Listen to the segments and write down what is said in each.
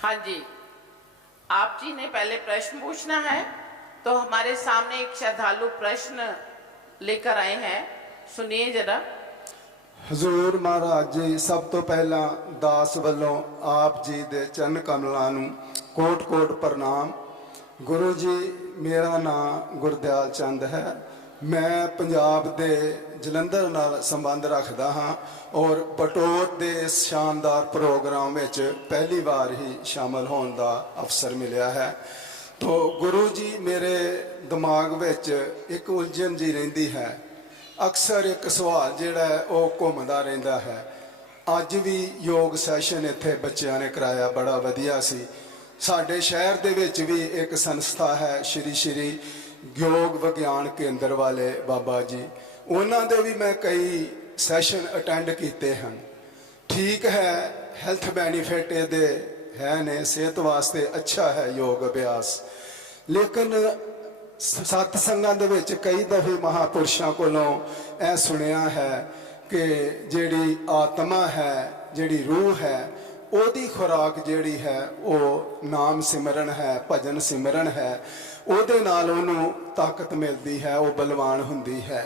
हाँ जी, आप जी ने पहले प्रश्न पूछना है, तो हमारे सामने एक श्रद्धालु प्रश्न लेकर आए हैं, सुनिए जरा। हजूर महाराज जी, सब तो पहला दास वालों आप जी दे चरण कमलों नूं कोट कोट प्रणाम। गुरु जी, मेरा नाम गुरदयाल चंद है। मैं पंजाब दे जलंधर नाल संबंध रखदा हाँ और बटोर दे इस शानदार प्रोग्राम विच पहली बार ही शामिल होने का अवसर मिला है। तो गुरु जी, मेरे दिमाग विच एक उलझन जी रहिंदी है। अक्सर एक सवाल जिहड़ा है वो घूमदा रहिंदा है। अज भी योग सैशन इत्थे बच्चों ने कराया, बड़ा वधिया सी। साडे शहर दे विच भी एक संस्था है, श्री श्री योग विज्ञान केंद्र वाले बाबा जी, उन्हां दे भी मैं कई सैशन अटेंड किए हैं। ठीक है, हैल्थ बैनीफिट ये है ने, सेहत वास्ते अच्छा है योग अभ्यास। लेकिन सत्संगां दे विच कई दफे महापुरुषों कोलों यह सुनिया है कि जिहड़ी आत्मा है, जिहड़ी रूह है, ओदी खुराक जिहड़ी है वो नाम सिमरन है, भजन सिमरन है। ओदे नाल ओनू ताकत मिलती है, वो बलवान हुंदी है।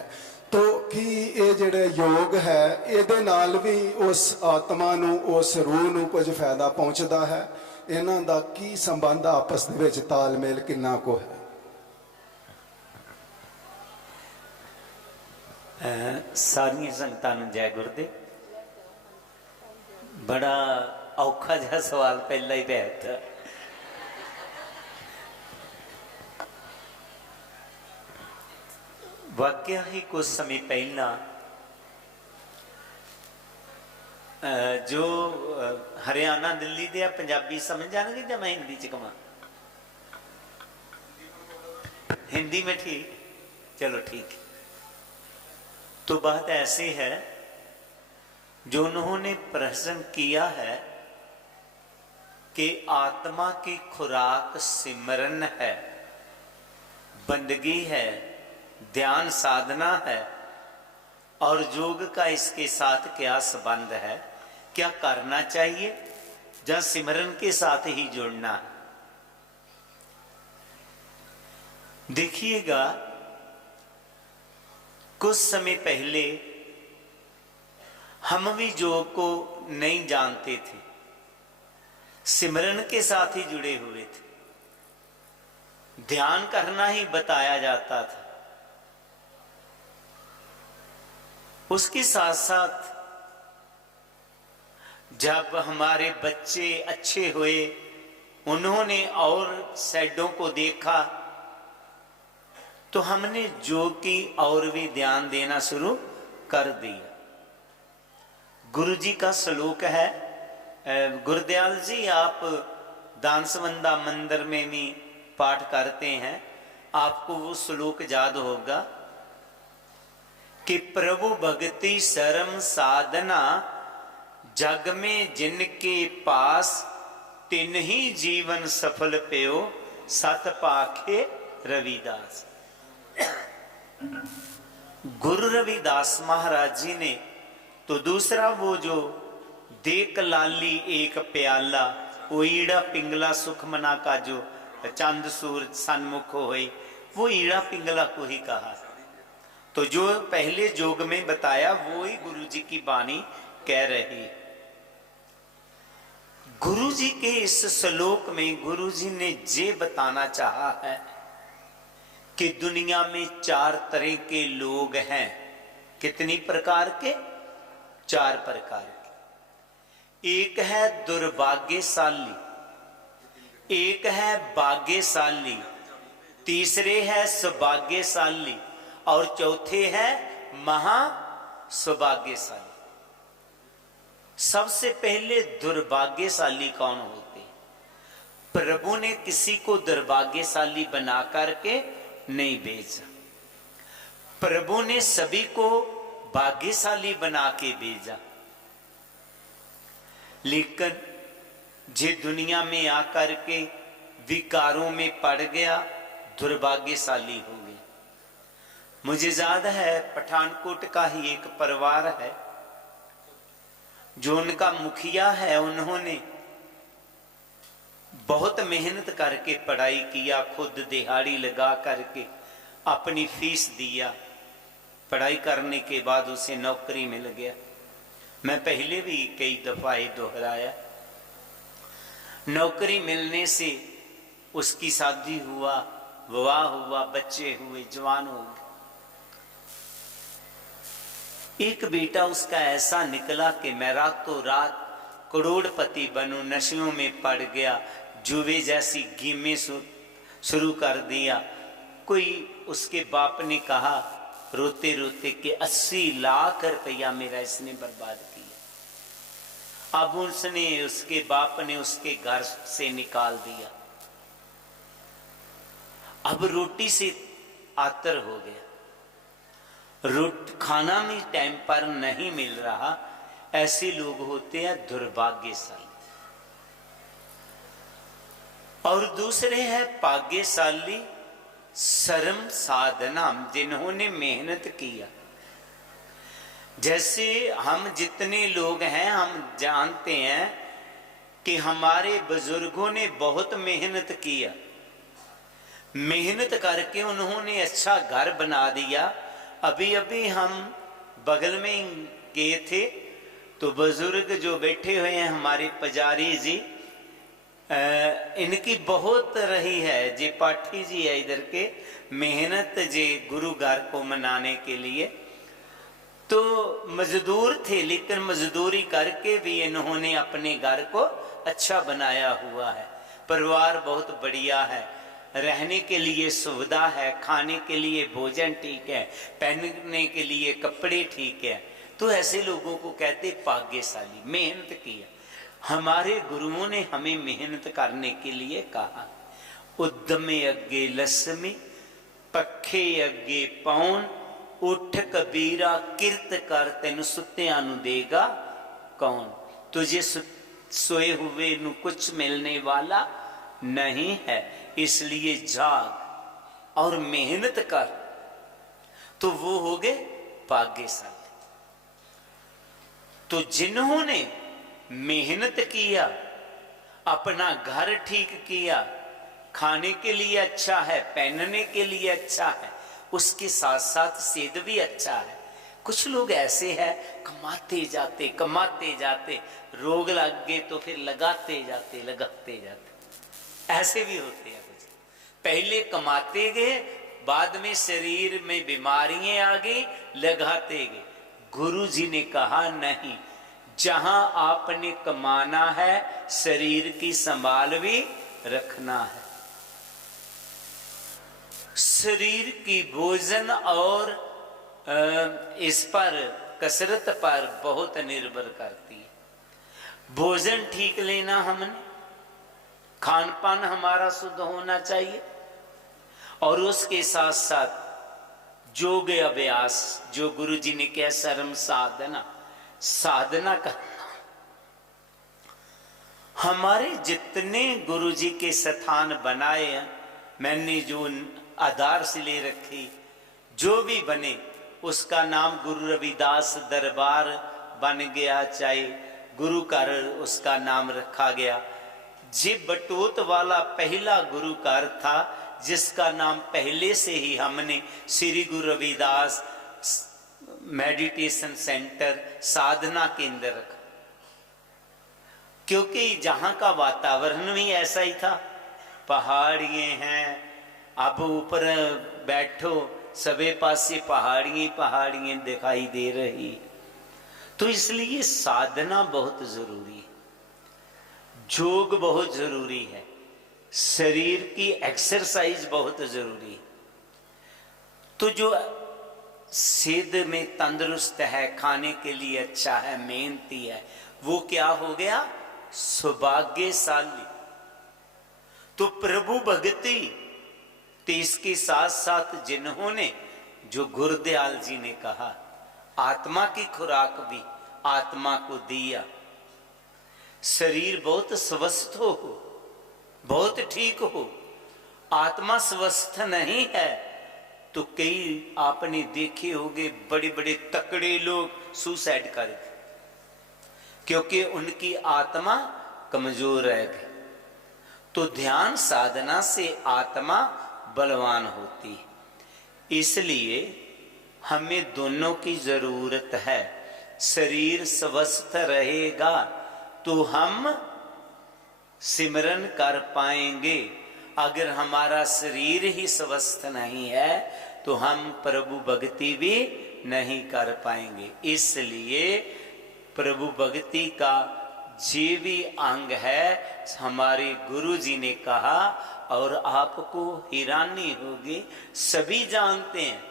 तो की ये जिहड़े योग है इहदे नाल भी उस आत्मा नू, उस रूह नू कुछ फायदा पहुँचता है? इन्हां दा की संबंध आपस दे विच तालमेल किन्ना को है? सारिया संगतां नूं जय गुरुदेव। बड़ा औखा जिहा सवाल पहला ही बैठा। वाकया ही कुछ समय पहला जो हरियाणा दिल्ली दे पंजाबी समझ जाएंगे जब मैं हिंदी च कमा? हिंदी में ठीक, चलो ठीक है। तो बात ऐसी है, जो उन्होंने प्रश्न किया है कि आत्मा की खुराक सिमरन है, बंदगी है, ध्यान साधना है, और योग का इसके साथ क्या संबंध है, क्या करना चाहिए या सिमरन के साथ ही जुड़ना है? देखिएगा, कुछ समय पहले हम भी योग को नहीं जानते थे, सिमरन के साथ ही जुड़े हुए थे, ध्यान करना ही बताया जाता था। उसके साथ साथ जब हमारे बच्चे अच्छे हुए, उन्होंने और साइडों को देखा, तो हमने योग की और भी ध्यान देना शुरू कर दिया। गुरु जी का श्लोक है, गुरदयाल जी आप दानसवंदा मंदिर में भी पाठ करते हैं, आपको वो श्लोक याद होगा कि प्रभु भक्ति शर्म साधना जग में जिनके पास, तिन ही जीवन सफल प्यो सत पाखे रविदास। गुरु रविदास महाराज जी ने तो दूसरा वो जो देख लाली एक प्याला, वो ईड़ा पिंगला सुख मना का जो चंद सूर सन्मुख होए, वो ईड़ा पिंगला को ही कहा। तो जो पहले योग में बताया वो ही गुरु जी की वाणी कह रही है। गुरु जी के इस श्लोक में गुरु जी ने ये बताना चाहा है कि दुनिया में चार तरह के लोग हैं। कितनी प्रकार के? चार प्रकार के। एक है दुर्भाग्यशाली, एक है भाग्यशाली, तीसरे है सौभाग्यशाली, और चौथे है महा सौभाग्यशाली। सबसे पहले दुर्भाग्यशाली कौन होते हैं? प्रभु ने किसी को दुर्भाग्यशाली बना करके नहीं भेजा, प्रभु ने सभी को भाग्यशाली बना के भेजा। लेकिन जे दुनिया में आकर के विकारों में पड़ गया, दुर्भाग्यशाली हो गया। मुझे याद है पठानकोट का ही एक परिवार है, जो उनका मुखिया है, उन्होंने बहुत मेहनत करके पढ़ाई किया, खुद दिहाड़ी लगा करके अपनी फीस दिया। पढ़ाई करने के बाद उसे नौकरी मिल गया। मैं पहले भी कई दफा ये दोहराया, नौकरी मिलने से उसकी शादी हुआ, विवाह हुआ, बच्चे हुए, जवान हो गए। एक बेटा उसका ऐसा निकला कि मैं रातों रात करोड़पति बनूं, नशों में पड़ गया, जुए जैसी गेमें शुरू कर दिया। कोई उसके बाप ने कहा रोते रोते कि 80 लाख रुपया मेरा इसने बर्बाद किया। अब उसने, उसके बाप ने उसके घर से निकाल दिया। अब रोटी से आतर हो गया, खाना भी टाइम पर नहीं मिल रहा। ऐसे लोग होते हैं दुर्भाग्यशाली। और दूसरे हैं भाग्यशाली शर्म साधना, जिन्होंने मेहनत किया। जैसे हम जितने लोग हैं, हम जानते हैं कि हमारे बुजुर्गों ने बहुत मेहनत किया, मेहनत करके उन्होंने अच्छा घर बना दिया। अभी अभी हम बगल में गए थे तो बुजुर्ग जो बैठे हुए हैं हमारे पुजारी जी, इनकी बहुत रही है, जे पाठी जी है इधर के, मेहनत जे गुरु घर को मनाने के लिए। तो मजदूर थे, लेकिन मजदूरी करके भी इन्होंने अपने घर को अच्छा बनाया हुआ है। परिवार बहुत बढ़िया है, रहने के लिए सुविधा है, खाने के लिए भोजन ठीक है, पहनने के लिए कपड़े ठीक है। तो ऐसे लोगों को कहते भाग्यशाली, मेहनत किया। हमारे गुरुओं ने हमें मेहनत करने के लिए कहा। उद्यमे अगे लक्ष्मी, पखे अगे पौन, उठ कबीरा किरत कर, तेन सुत्तियां नू देगा कौन। तुझे सोए हुए नू कुछ मिलने वाला नहीं है, इसलिए जाग और मेहनत कर। तो वो हो गए भाग्यशाली। तो जिन्होंने मेहनत किया, अपना घर ठीक किया, खाने के लिए अच्छा है, पहनने के लिए अच्छा है, उसके साथ साथ सेहत भी अच्छा है। कुछ लोग ऐसे हैं कमाते जाते, रोग लग गए तो फिर लगाते जाते, ऐसे भी होते हैं कुछ। पहले कमाते गए, बाद में शरीर में बीमारियां आ गई, लगाते गए। गुरु जी ने कहा नहीं, जहां आपने कमाना है शरीर की संभाल भी रखना है। शरीर की भोजन और इस पर कसरत पर बहुत निर्भर करती है। भोजन ठीक लेना, हमने खान पान हमारा शुद्ध होना चाहिए, और उसके साथ साथ योग अभ्यास, जो गुरु जी ने किया शर्म साधना करना। हमारे जितने गुरु जी के स्थान बनाए हैं, मैंने जो आधारशिला रखी, जो भी बने उसका नाम गुरु रविदास दरबार बन गया, चाहे गुरु घर उसका नाम रखा गया। जी बटोत वाला पहला गुरु घर था, जिसका नाम पहले से ही हमने श्री गुरु रविदास मेडिटेशन सेंटर साधना केंद्र रखा, क्योंकि जहां का वातावरण भी ऐसा ही था। पहाड़ियां हैं, अब ऊपर बैठो सबे पासे पहाड़ियां दिखाई दे रही, तो इसलिए साधना बहुत जरूरी है, योग बहुत जरूरी है, शरीर की एक्सरसाइज बहुत जरूरी है। तो जो सेहत में तंदुरुस्त है, खाने के लिए अच्छा है, मेहनती है, वो क्या हो गया? सौभाग्यशाली। तो प्रभु भक्ति, तो इसके साथ साथ जिन्होंने, जो गुरुदयाल जी ने कहा, आत्मा की खुराक भी आत्मा को दिया, शरीर बहुत स्वस्थ हो, बहुत ठीक हो। आत्मा स्वस्थ नहीं है तो कई आपने देखे होंगे बड़े बड़े तकड़े लोग सुसाइड कर गए, क्योंकि उनकी आत्मा कमजोर रह गई। तो ध्यान साधना से आत्मा बलवान होती है। इसलिए हमें दोनों की जरूरत है। शरीर स्वस्थ रहेगा तो हम सिमरन कर पाएंगे। अगर हमारा शरीर ही स्वस्थ नहीं है तो हम प्रभु भक्ति भी नहीं कर पाएंगे। इसलिए प्रभु भक्ति का जे भी अंग है हमारे गुरु जी ने कहा, और आपको हैरानी होगी, सभी जानते हैं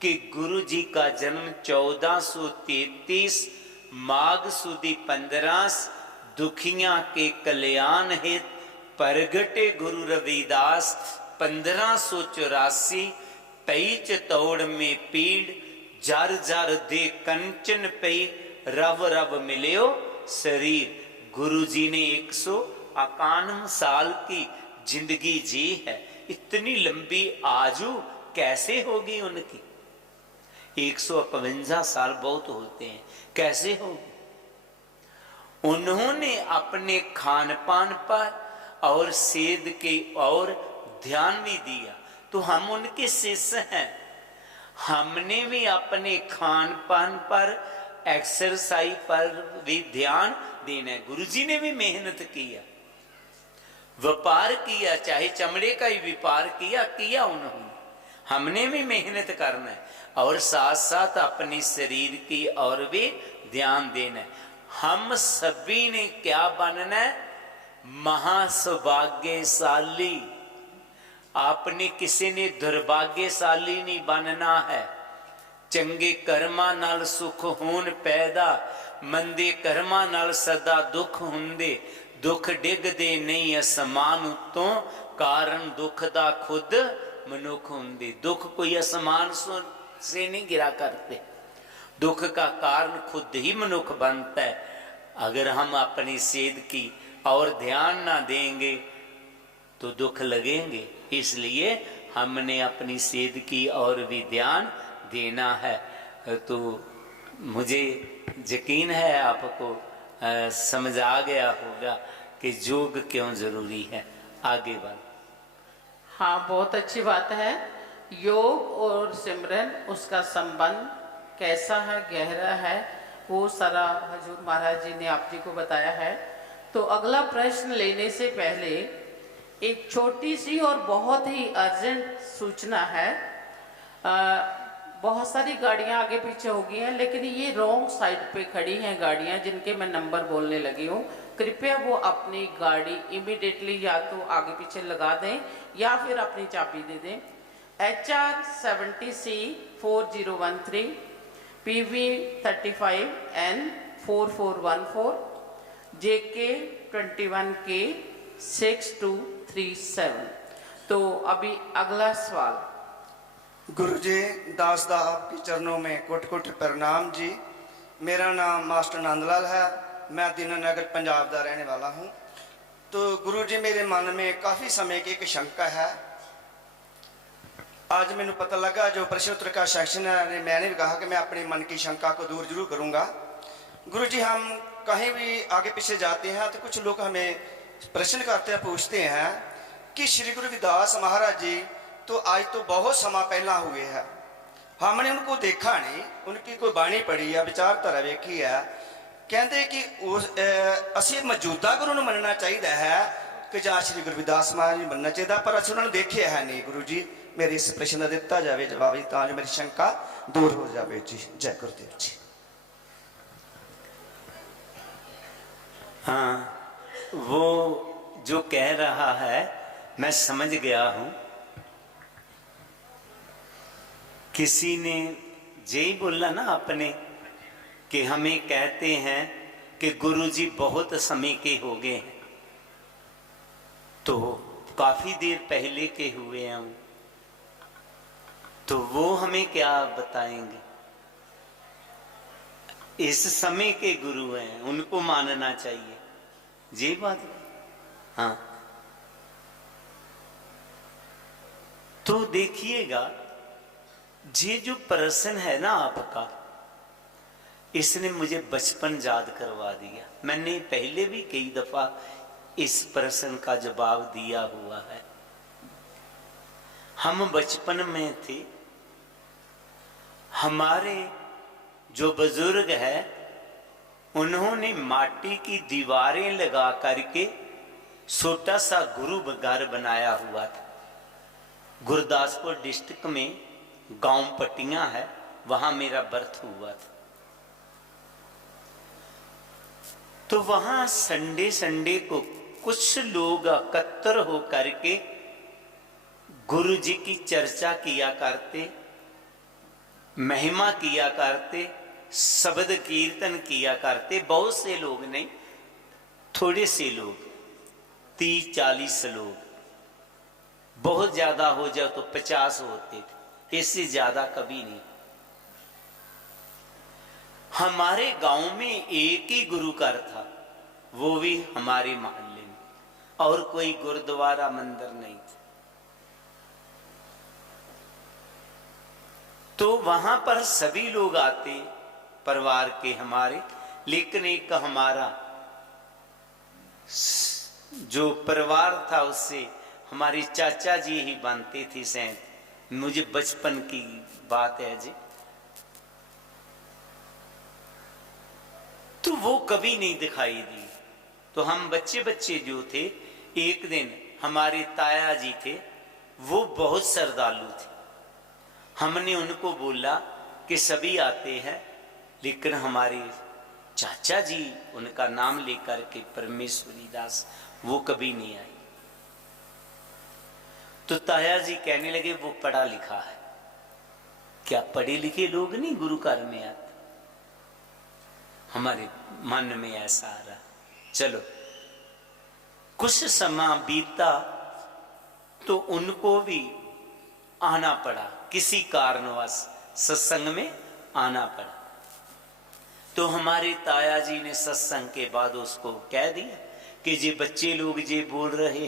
कि गुरु जी का जन्म 1433 माघ सुदी 15 दुखियां के कल्याण हित प्रगटे गुरु रविदास 1584 पई चतौड़ में पीड़ जर जर दे कंचन पई रव रव मिलियो शरीर। गुरु जी ने 151 साल की जिंदगी जी है। इतनी लंबी आजू कैसे होगी उनकी? 151 साल बहुत होते हैं, कैसे होगी? उन्होंने अपने खान पान पर और सेध के और ध्यान भी दिया, तो हम उनके शिष्य हैं। हमने भी अपने खान पान पर एक्सरसाइज पर भी ध्यान देना है। गुरु जी ने भी मेहनत किया, व्यापार किया, चाहे चमड़े का ही व्यापार किया उन्होंने। हमने भी मेहनत करना है और साथ साथ अपने शरीर की ओर भी ध्यान देना है। हम सभी ने क्या बनना है? महासौभाग्यशाली। आपने किसी ने दुर्भाग्यशाली नहीं बनना है। चंगे कर्मा नाल सुख होन पैदा, मंदे कर्मा नाल सदा दुख हुंदे। दुख डिगदे नहीं असमान उत्तों, कारण दुख दा खुद मनुख हुंदे। दुख कोई असमान से नहीं गिरा करते, दुख का कारण खुद ही मनुख बनता है। अगर हम अपनी सेध की और ध्यान ना देंगे तो दुख लगेंगे। इसलिए हमने अपनी सेध की और भी ध्यान देना है। तो मुझे यकीन है आपको समझ आ गया होगा कि योग क्यों जरूरी है। आगे बढ़। हाँ, बहुत अच्छी बात है। योग और सिमरन, उसका संबंध कैसा है, गहरा है, वो सारा हजूर महाराज जी ने आप जी को बताया है। तो अगला प्रश्न लेने से पहले एक छोटी सी और बहुत ही अर्जेंट सूचना है। बहुत सारी गाड़ियां आगे पीछे हो गई हैं, लेकिन ये रॉन्ग साइड पे खड़ी हैं गाड़ियां जिनके मैं नंबर बोलने लगी हूँ। कृपया वो अपनी गाड़ी इमीडिएटली या तो आगे पीछे लगा दें या फिर अपनी चाबी दे दें। HR 70C 4013, PV 35N 4414, JK 21K 6237। तो अभी अगला सवाल। गुरु जी, दास दा आपके चरणों में कोट कोट प्रणाम जी। मेरा नाम मास्टर नंदलाल है, मैं दीनानगर पंजाब का रहने वाला हूँ। तो गुरु जी, मेरे मन में काफ़ी समय की एक शंका है। आज मैंने पता लगा जो प्रश्नोत्तर का सेक्शन है, मैंने भी कहा कि मैं अपने मन की शंका को दूर जरूर करूँगा। गुरु जी, हम कहीं भी आगे पीछे जाते हैं तो कुछ लोग हमें प्रश्न करते हैं, पूछते हैं कि श्री गुरु रविदास महाराज जी तो आज तो बहुत समा पहला हुए हैं, हमने उनको देखा नहीं, उनकी कोई बाणी पढ़ी या विचारधारा वेखी है। कहते कि उस असी मौजूदा गुरु ਨੂੰ ਮੰਨਣਾ ਚਾਹੀਦਾ है कि ਜਾਂ श्री गुरु रविदास महाराज ਨੂੰ ਮੰਨਣਾ ਚਾਹੀਦਾ, पर ਅਸੀਂ ਉਹਨਾਂ ਨੂੰ ਦੇਖਿਆ है नहीं। गुरु जी, मेरे इस प्रश्न का दिता जाए जवाब, तां जो मेरी शंका दूर हो जाए जी। जय गुरुदेव जी। हाँ, वो जो कह रहा है मैं समझ गया हूं। किसी ने यही बोला ना अपने कि हमें कहते हैं कि गुरु जी बहुत समय के हो गए हैं, तो काफी देर पहले के हुए हैं, तो वो हमें क्या बताएंगे? इस समय के गुरु हैं, उनको मानना चाहिए, ये बात है। हाँ, तो देखिएगा, ये जो प्रश्न है ना आपका, इसने मुझे बचपन याद करवा दिया। मैंने पहले भी कई दफा इस प्रश्न का जवाब दिया हुआ है। हम बचपन में थे, हमारे जो बुजुर्ग है उन्होंने माटी की दीवारें लगा करके छोटा सा गुरु घर बनाया हुआ था। गुरदासपुर डिस्ट्रिक्ट में गांव पट्टियां है, वहां मेरा बर्थ हुआ था। तो वहां संडे संडे को कुछ लोग एकत्र हो करके गुरु जी की चर्चा किया करते, महिमा किया करते, शब्द कीर्तन किया करते। बहुत से लोग नहीं, थोड़े से लोग, 30-40 लोग, बहुत ज्यादा हो जाए तो 50 होते थे, इससे ज्यादा कभी नहीं। हमारे गांव में एक ही गुरु घर था, वो भी हमारे मोहल्ले में, और कोई गुरुद्वारा मंदिर नहीं था। तो वहां पर सभी लोग आते परिवार के हमारे, लेकिन एक हमारा जो परिवार था उससे हमारे चाचा जी ही बनते थे सैंत। मुझे बचपन की बात है जी। तो वो कभी नहीं दिखाई दी। तो हम बच्चे बच्चे जो थे, एक दिन हमारे ताया जी थे, वो बहुत श्रद्धालु थे। हमने उनको बोला कि सभी आते हैं, लेकिन हमारे चाचा जी, उनका नाम लेकर के परमेश्वरी दास, वो कभी नहीं आए। तो ताया जी कहने लगे वो पढ़ा लिखा है। क्या पढ़े लिखे लोग नहीं गुरु घर में आते? हमारे मन में ऐसा आ रहा। चलो कुछ समय बीता तो उनको भी आना पड़ा, किसी कारणवश सत्संग में आना पड़ा। तो हमारे ताया जी ने सत्संग के बाद उसको कह दिया कि जे बच्चे लोग जे बोल रहे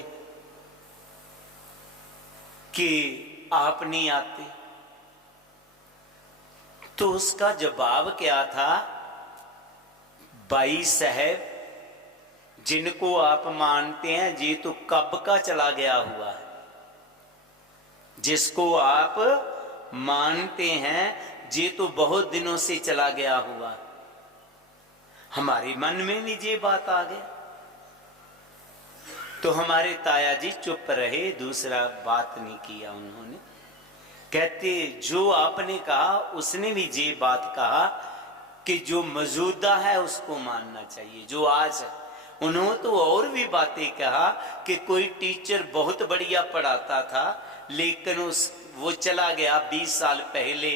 कि आप नहीं आते, तो उसका जवाब क्या था? भाई साहब, जिनको आप मानते हैं ये तो कब का चला गया हुआ है। जिसको आप मानते हैं ये तो बहुत दिनों से चला गया हुआ। हमारे मन में भी ये बात आ गई। तो हमारे ताया जी चुप रहे, दूसरा बात नहीं किया उन्होंने। कहते जो आपने कहा उसने भी ये बात कहा कि जो मौजूदा है उसको मानना चाहिए, जो आज है। उन्होंने तो और भी बातें कहा कि कोई टीचर बहुत बढ़िया पढ़ाता था, लेकिन वो चला गया 20 साल पहले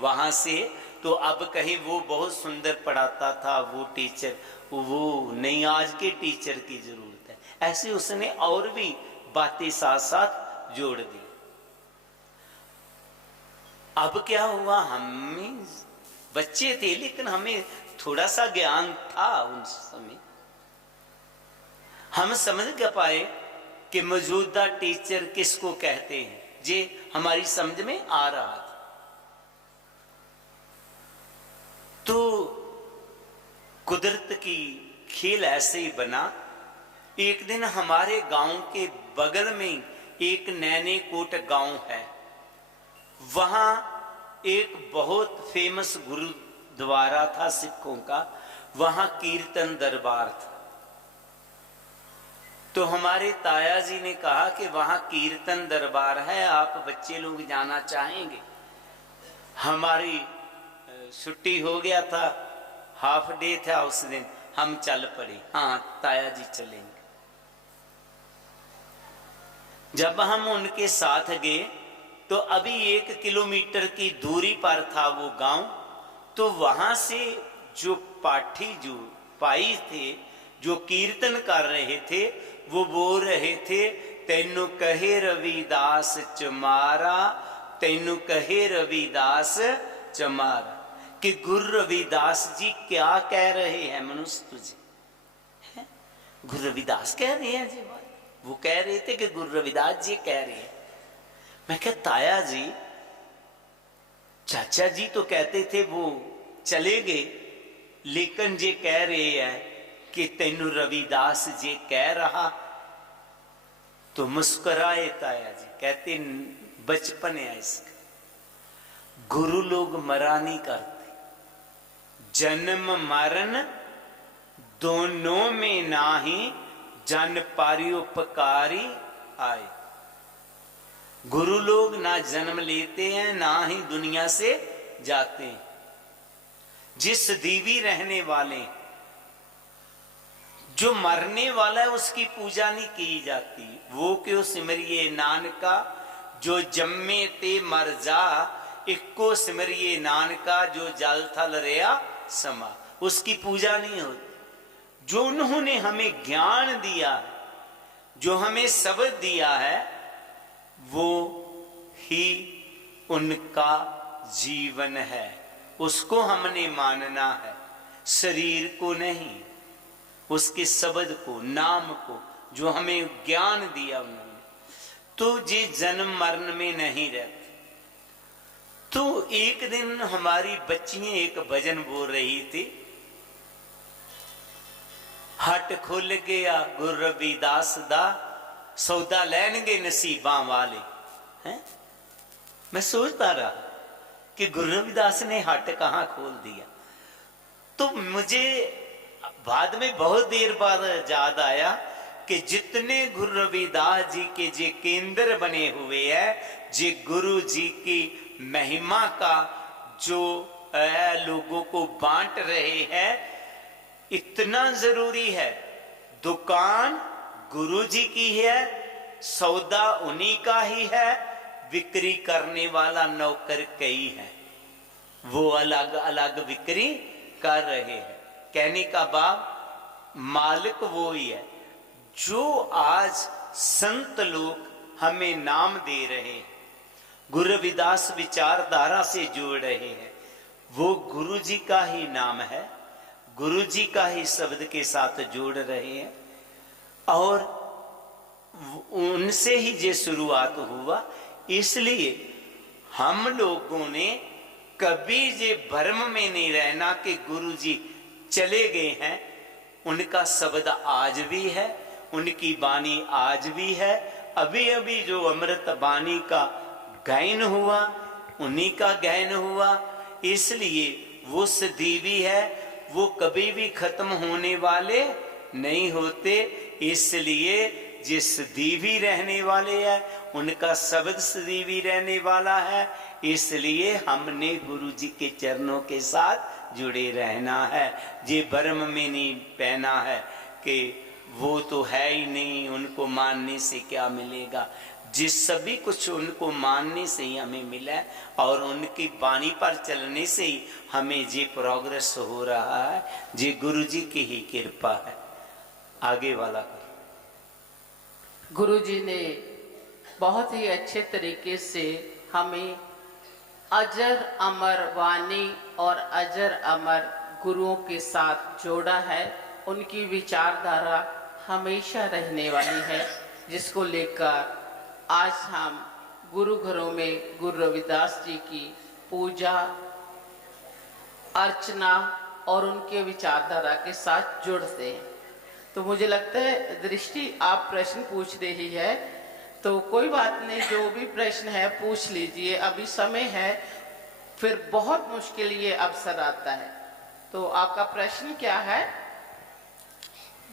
वहां से, तो अब कहीं वो बहुत सुंदर पढ़ाता था वो टीचर, वो नहीं, आज के टीचर की जरूरत है। ऐसे उसने और भी बातें साथ साथ जोड़ दी। अब क्या हुआ, हम बच्चे थे लेकिन हमें थोड़ा सा ज्ञान था उन समय। हम समझ कर पाए कि मौजूदा टीचर किसको कहते हैं, ये हमारी समझ में आ रहा था। तो कुदरत की खेल ऐसे ही बना। एक दिन हमारे गांव के बगल में एक नैनीकोट गांव है, वहां एक बहुत फेमस गुरुद्वारा था सिखों का, वहां कीर्तन दरबार था। तो हमारे ताया जी ने कहा कि वहां कीर्तन दरबार है, आप बच्चे लोग जाना चाहेंगे? हमारी छुट्टी हो गया था, हाफ डे था उस दिन, हम चल पड़े। हाँ ताया जी चलेंगे। जब हम उनके साथ गए तो अभी 1 किलोमीटर की दूरी पर था वो गांव। तो वहां से जो पाठी, जो पाई थे, जो कीर्तन कर रहे थे, वो बोल रहे थे, तेनू कहे रविदास चमारा, तेनू कहे रविदास चमारा। कि गुरु रविदास जी क्या कह रहे हैं मनुष्य तुझे? गुरु रविदास कह रहे हैं जी बात। वो कह रहे थे कि गुरु रविदास जी कह रहे हैं। मैं क्या ताया जी, चाचा जी तो कहते थे वो चले गए, लेकिन ये कह रहे हैं कि तेनू रविदास जी कह रहा, तो मुस्कुराए ताया जी, कहते बचपन है इसका, गुरु लोग मरा नहीं करते, जन्म मरण दोनों में नाही, जन पारियोपकारी आए। गुरु लोग ना जन्म लेते हैं ना ही दुनिया से जाते हैं। जिस दीवी रहने वाले, जो मरने वाला है उसकी पूजा नहीं की जाती। वो क्यों सिमरिए नानका, जो जम्मे ते मर जा, इक्को सिमरिए नानका, जो जल थल रिया समा, उसकी पूजा नहीं होती। जो उन्होंने हमें ज्ञान दिया, जो हमें शब्द दिया है, वो ही उनका जीवन है, उसको हमने मानना है, शरीर को नहीं, उसके शब्द को, नाम को, जो हमें ज्ञान दिया उन्होंने। तो ये जन्म मरण में नहीं रहते। तो एक दिन हमारी बच्चियां एक भजन बोल रही थी, हट खुल गया गुरु रविदास दा, सौदा लैनगे नसीबां वाले हैं। मैं सोचता रहा कि गुरु रविदास ने हट कहां खोल दिया। तो मुझे बाद में बहुत देर बाद याद आया कि जितने गुरु रविदास जी के जे केंद्र बने हुए हैं, जे गुरु जी की महिमा का जो लोगों को बांट रहे हैं, इतना जरूरी है। दुकान गुरु जी की है, सौदा उन्हीं का ही है, बिक्री करने वाला नौकर कई है, वो अलग अलग बिक्री कर रहे हैं। कहने का भाव मालिक वो ही है। जो आज संत लोग हमें नाम दे रहे हैं, गुरु रविदास विचारधारा से जोड़ रहे हैं, वो गुरु जी का ही नाम है, गुरु जी का ही शब्द के साथ जोड़ रहे हैं। और उनसे ही ये शुरुआत हुआ। इसलिए हम लोगों ने कभी ये भ्रम में नहीं रहना कि गुरु जी चले गए हैं। उनका शब्द आज भी है, उनकी वाणी आज भी है। अभी अभी जो अमृत वाणी का गायन हुआ, उन्हीं का गायन हुआ। इसलिए वो सदीवी है, वो कभी भी खत्म होने वाले नहीं होते। इसलिए जिस सदीवी रहने वाले हैं, उनका शब्द सदीवी रहने वाला है। इसलिए हमने गुरु जी के चरणों के साथ जुड़े रहना है। ये भ्रम में नहीं पहना है कि वो तो है ही नहीं, उनको मानने से क्या मिलेगा। जिस सभी कुछ उनको मानने से ही हमें मिला है, और उनकी वाणी पर चलने से ही हमें ये प्रोग्रेस हो रहा है। ये गुरु जी की ही कृपा है। आगे वाला गुरु जी ने बहुत ही अच्छे तरीके से हमें अजर अमर वाणी और अजर अमर गुरुओं के साथ जोड़ा है। उनकी विचारधारा हमेशा रहने वाली है, जिसको लेकर आज हम गुरु घरों में गुरु रविदास जी की पूजा अर्चना और उनके विचारधारा के साथ जुड़ते हैं। तो मुझे लगता है दृष्टि आप प्रश्न पूछ रही है, तो कोई बात नहीं, जो भी प्रश्न है पूछ लीजिए, अभी समय है, फिर बहुत मुश्किल ये अवसर आता है। तो आपका प्रश्न क्या है?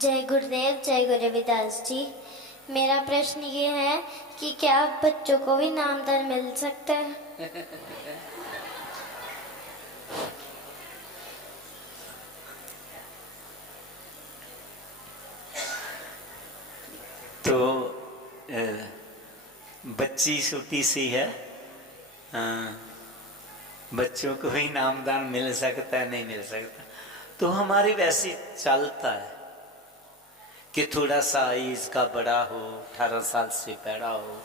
जय गुरुदेव, जय गुरु रविदास जी। मेरा प्रश्न ये है कि क्या बच्चों को भी नामदान मिल सकता है? तो बच्ची छोटी सी है, बच्चों को ही नामदान मिल सकता है, नहीं मिल सकता। तो हमारे वैसे चलता है कि थोड़ा सा एज का बड़ा हो, 18 साल से बड़ा हो,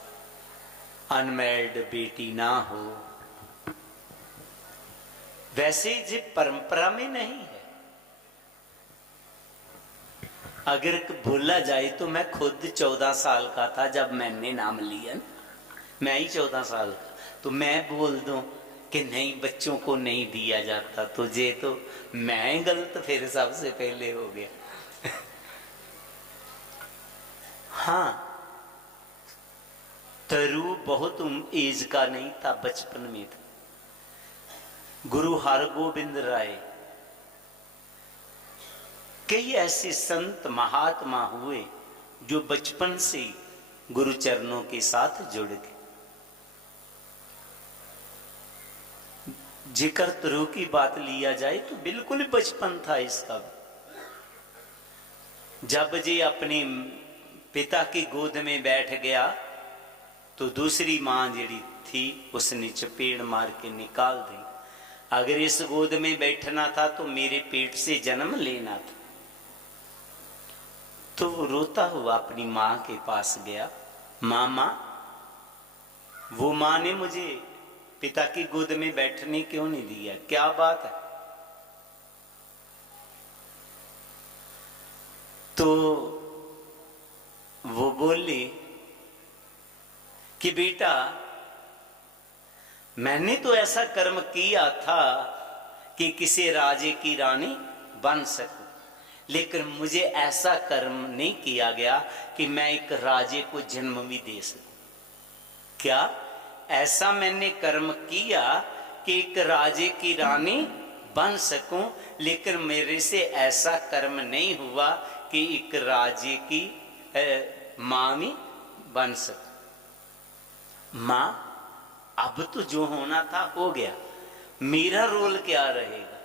अनमैरिड बेटी ना हो। वैसे जी परंपरा में नहीं है। अगर बोला जाए तो मैं खुद 14 साल का था जब मैंने नाम लिया, मैं ही 14 साल का। तो मैं बोल दूं कि नहीं, बच्चों को नहीं दिया जाता, तो ये तो मैं गलत फिर सबसे पहले हो गया। हाँ, तरु बहुत एज का नहीं था, बचपन में था। गुरु हरगोविंद राय, कई ऐसे संत महात्मा हुए जो बचपन से गुरु चरणों के साथ जुड़ गए। जिक्र तरु की बात लिया जाए तो बिल्कुल बचपन था इसका। जब जी अपनी पिता की गोद में बैठ गया तो दूसरी मां जी थी उसने चपेड़ मार के निकाल दी। अगर इस गोद में बैठना था तो मेरे पेट से जन्म लेना था। तो वो रोता हुआ अपनी मां के पास गया, मामा, वो मां ने मुझे पिता की गोद में बैठने क्यों नहीं दिया, क्या बात है? तो वो बोली कि बेटा, मैंने तो ऐसा कर्म किया था कि किसी राजे की रानी बन सकूं, लेकिन मुझे ऐसा कर्म नहीं किया गया कि मैं एक राजे को जन्म भी दे सकूं। क्या ऐसा मैंने कर्म किया कि एक राजे की रानी बन सकूं, लेकिन मेरे से ऐसा कर्म नहीं हुआ कि एक राजे की मां भी बन सकूं। मां, अब तो जो होना था हो गया, मेरा रोल क्या रहेगा?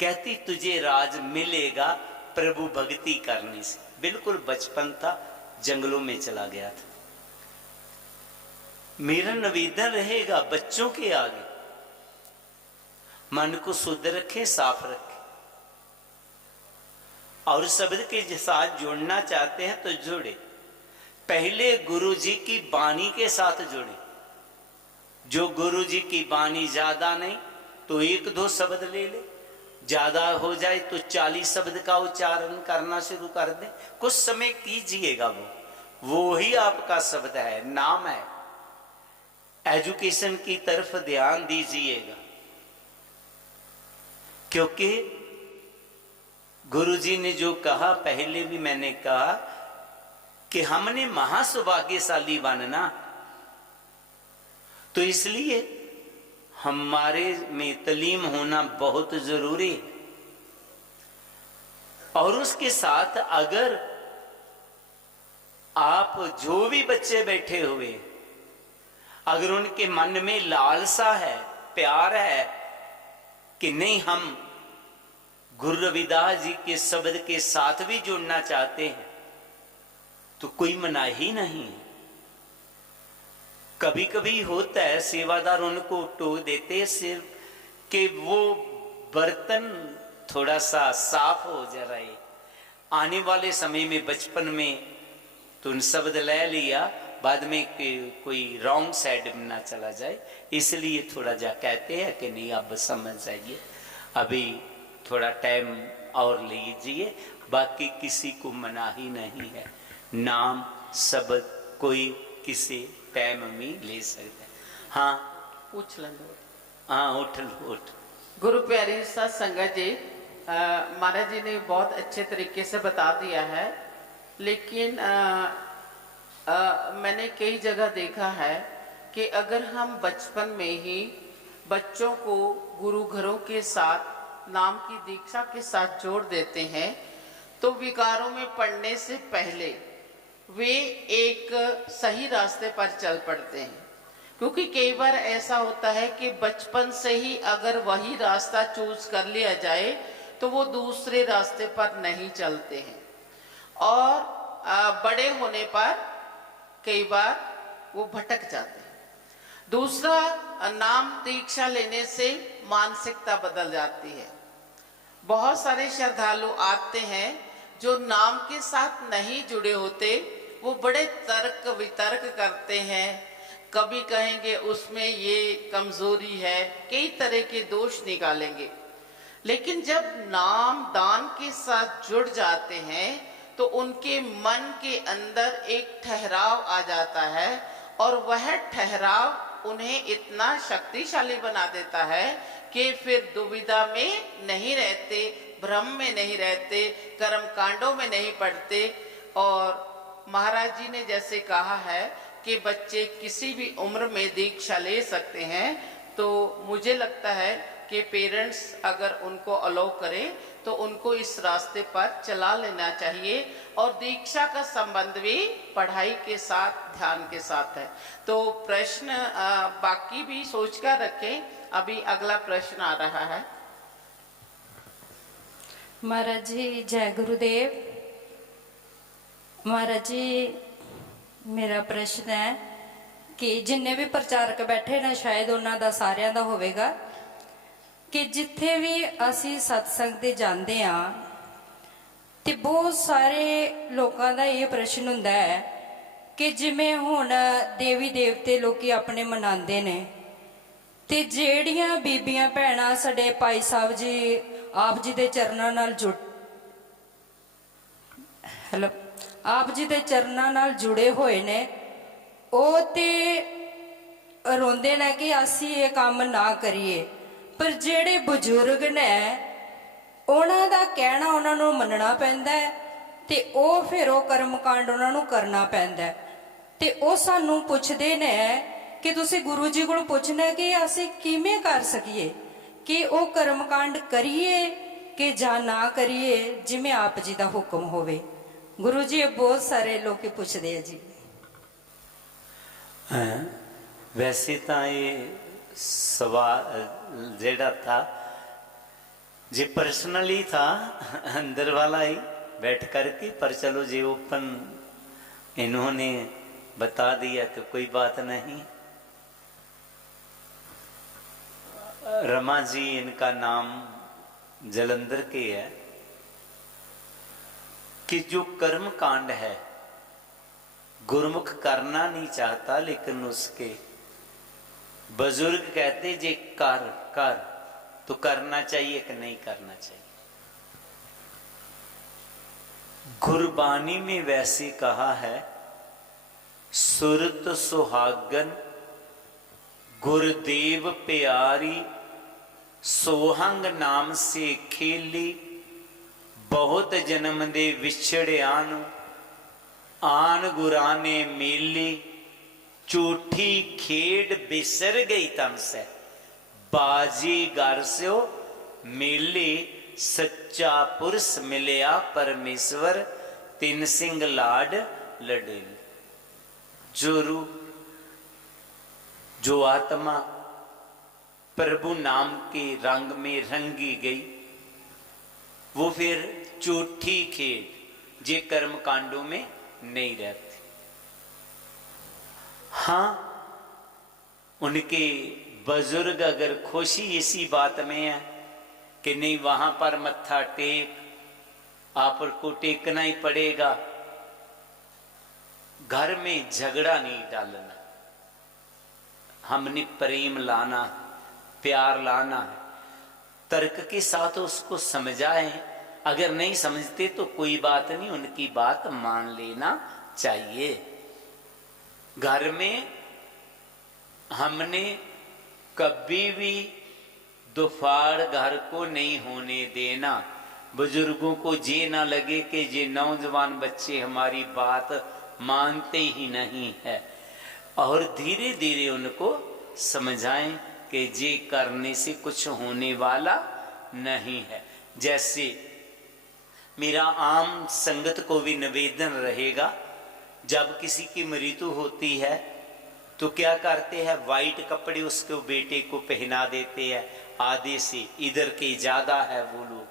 कहती तुझे राज मिलेगा प्रभु भक्ति करने से। बिल्कुल बचपन था, जंगलों में चला गया था। मेरा निवेदन रहेगा बच्चों के आगे, मन को शुद्ध रखें, साफ रखें, और शब्द के साथ जोड़ना चाहते हैं तो जुड़े। पहले गुरु जी की वाणी के साथ जुड़े। जो गुरु जी की वाणी ज्यादा नहीं तो 1-2 शब्द ले ले, ज्यादा हो जाए तो 40 शब्द का उच्चारण करना शुरू कर दे। कुछ समय कीजिएगा, वो ही आपका शब्द है, नाम है। एजुकेशन की तरफ ध्यान दीजिएगा, क्योंकि गुरुजी ने जो कहा, पहले भी मैंने कहा कि हमने महासौभाग्यशाली बनना, तो इसलिए हमारे में तालीम होना बहुत जरूरी है। और उसके साथ अगर आप जो भी बच्चे बैठे हुए, अगर उनके मन में लालसा है, प्यार है कि नहीं हम गुरु रविदास जी के शब्द के साथ भी जुड़ना चाहते हैं, तो कोई मनाही नहीं। कभी कभी होता है सेवादार उनको टोक देते सिर्फ कि वो बर्तन थोड़ा सा साफ हो जा रहा है। आने वाले समय में बचपन में तो उन शब्द ले लिया, बाद में कोई रॉन्ग साइड में ना चला जाए, इसलिए थोड़ा जा कहते हैं कि नहीं आप समझ जाइए, अभी थोड़ा टाइम और लीजिए। बाकी किसी को मनाही नहीं है, नाम शब्द कोई किसी टाइम में ले सकते हैं। हाँ पूछ लेंगे। हाँ, उठ। गुरु प्यारी साथ संगत जी, महाराज जी ने बहुत अच्छे तरीके से बता दिया है, लेकिन मैंने कई जगह देखा है कि अगर हम बचपन में ही बच्चों को गुरु घरों के साथ नाम की दीक्षा के साथ जोड़ देते हैं, तो विकारों में पड़ने से पहले वे एक सही रास्ते पर चल पड़ते हैं। क्योंकि कई बार ऐसा होता है कि बचपन से ही अगर वही रास्ता चूज कर लिया जाए तो वो दूसरे रास्ते पर नहीं चलते हैं, और बड़े होने पर कई बार वो भटक जाते हैं। दूसरा, नाम दीक्षा लेने से मानसिकता बदल जाती है। बहुत सारे श्रद्धालु आते हैं जो नाम के साथ नहीं जुड़े होते, वो बड़े तर्क वितर्क करते हैं, कभी कहेंगे उसमें ये कमजोरी है, कई तरह के दोष निकालेंगे। लेकिन जब नाम दान के साथ जुड़ जाते हैं तो उनके मन के अंदर एक ठहराव आ जाता है, और वह ठहराव उन्हें इतना शक्तिशाली बना देता है कि फिर दुविधा में नहीं रहते, भ्रम में नहीं रहते, कर्म कांडों में नहीं पड़ते, और महाराज जी ने जैसे कहा है कि बच्चे किसी भी उम्र में दीक्षा ले सकते हैं, तो मुझे लगता है कि पेरेंट्स अगर उनको अलाउ करें तो उनको इस रास्ते पर चला लेना चाहिए। और दीक्षा का संबंध भी पढ़ाई के साथ, ध्यान के साथ है। तो प्रश्न बाकी भी सोचकर रखें। अभी अगला प्रश्न आ रहा है। महाराज जी जय गुरुदेव। महाराज जी मेरा प्रश्न है कि जिन्ने भी प्रचारक बैठे ने शायद उन्हों का सारिਆਂ ਦਾ ਹੋਵੇਗਾ कि जिथे भी असी सत्संग ते जाते हाँ तो बहुत सारे लोगों का ये प्रश्न होंदा है कि जिमें हुण देवी देवते लोग अपने मनाते ने ते जेड़ियां बीबियां भैणां साडे भाई साहब जी आप जी के चरणों नाल जुड़ हेलो आप जी के चरणों नाल जुड़े हुए ने ਉਹ ਤੇ रोंदे ने कि असी ये काम ना करिए, पर ਜਿਹੜੇ ਬਜ਼ੁਰਗ ਨੇ ਉਹਨਾਂ ਦਾ ਕਹਿਣਾ ਉਹਨਾਂ ਨੂੰ ਮੰਨਣਾ ਪੈਂਦਾ ਹੈ ਤੇ ਉਹ ਫਿਰ ਉਹ ਕਰਮਕਾਂਡ ਉਹਨਾਂ ਨੂੰ ਕਰਨਾ ਪੈਂਦਾ ਹੈ। ਤੇ ਉਹ ਸਾਨੂੰ ਪੁੱਛਦੇ ਨੇ ਕਿ ਤੁਸੀਂ ਗੁਰੂ ਜੀ ਕੋਲ ਪੁੱਛਣਾ ਕਿ ਅਸੀਂ ਕਿਵੇਂ ਕਰ ਸਕੀਏ ਕਿ ਉਹ ਕਰਮਕਾਂਡ ਕਰੀਏ ਕਿ ਜਾਂ ਨਾ ਕਰੀਏ ਜਿਵੇਂ ਆਪ ਜੀ ਦਾ ਹੁਕਮ ਹੋਵੇ। ਗੁਰੂ ਜੀ ਬਹੁਤ ਸਾਰੇ ਲੋਕੀ ਪੁੱਛਦੇ ਆ ਜੀ। वैसे तो ये सवाल जेड़ा था जे पर्सनली था अंदर वाला ही बैठ करके, पर चलो जे ओपन इन्होंने बता दिया तो कोई बात नहीं। रमा जी इनका नाम जलंधर के है कि जो कर्म कांड है गुरमुख करना नहीं चाहता, लेकिन उसके बुजुर्ग कहते जे कर कर तो करना चाहिए कि नहीं करना चाहिए। गुरबानी में वैसे कहा है सुरत सुहागन गुरुदेव प्यारी सोहंग नाम से खेली बहुत जन्म दे विछड़िया नूं आन गुरां ने मेली झूठी खेड बिसर गई तम से बाजी घर स्यो मेली सच्चा पुरुष मिलिया परमेश्वर तीन सिंह लाड लडेल। जो रूह जो आत्मा प्रभु नाम के रंग में रंगी गई वो फिर झूठी खेड जे कर्म कांडों में नहीं रहती। हाँ उनके बुजुर्ग अगर खुशी इसी बात में है कि नहीं वहां पर मत्था टेक, आपको टेकना ही पड़ेगा, घर में झगड़ा नहीं डालना, हमने प्रेम लाना प्यार लाना है, तर्क के साथ उसको समझाएं। अगर नहीं समझते तो कोई बात नहीं, उनकी बात मान लेना चाहिए। घर में हमने कभी भी दुफाड़ घर को नहीं होने देना। बुजुर्गों को ये ना लगे कि ये नौजवान बच्चे हमारी बात मानते ही नहीं है, और धीरे धीरे उनको समझाएं कि ये करने से कुछ होने वाला नहीं है। जैसे मेरा आम संगत को भी निवेदन रहेगा, जब किसी की मृत्यु होती है तो क्या करते हैं, वाइट कपड़े उसके बेटे को पहना देते हैं, आधे से इधर के ज्यादा है वो लोग,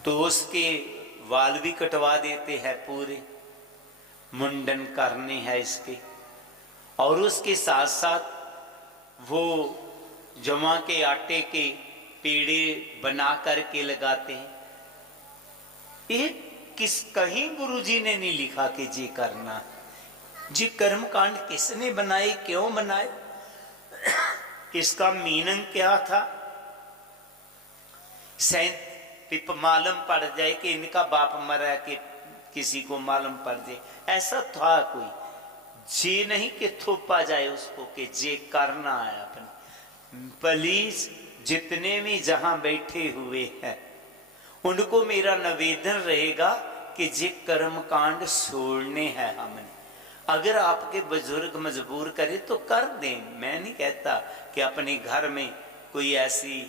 तो उसके वाल भी कटवा देते हैं, पूरे मुंडन करने हैं इसके, और उसके साथ साथ वो जमा के आटे के पेड़े बना करके लगाते हैं। ये किस कहीं गुरुजी ने नहीं लिखा कि जी करना है। जी कर्म कांड किसने बनाए, क्यों बनाए, इसका मीनिंग क्या था, पिप मालूम पड़ जाए कि इनका बाप मरा है कि किसी को मालूम पड़ जाए, ऐसा था कोई जी नहीं कि थोपा जाए उसको कि जे करना है अपने। प्लीज जितने भी जहां बैठे हुए हैं उनको मेरा निवेदन रहेगा कि जे कर्म कांड छोड़ने हैं हमने। अगर आपके बुजुर्ग मजबूर करे तो कर दें। मैं नहीं कहता कि अपने घर में कोई ऐसी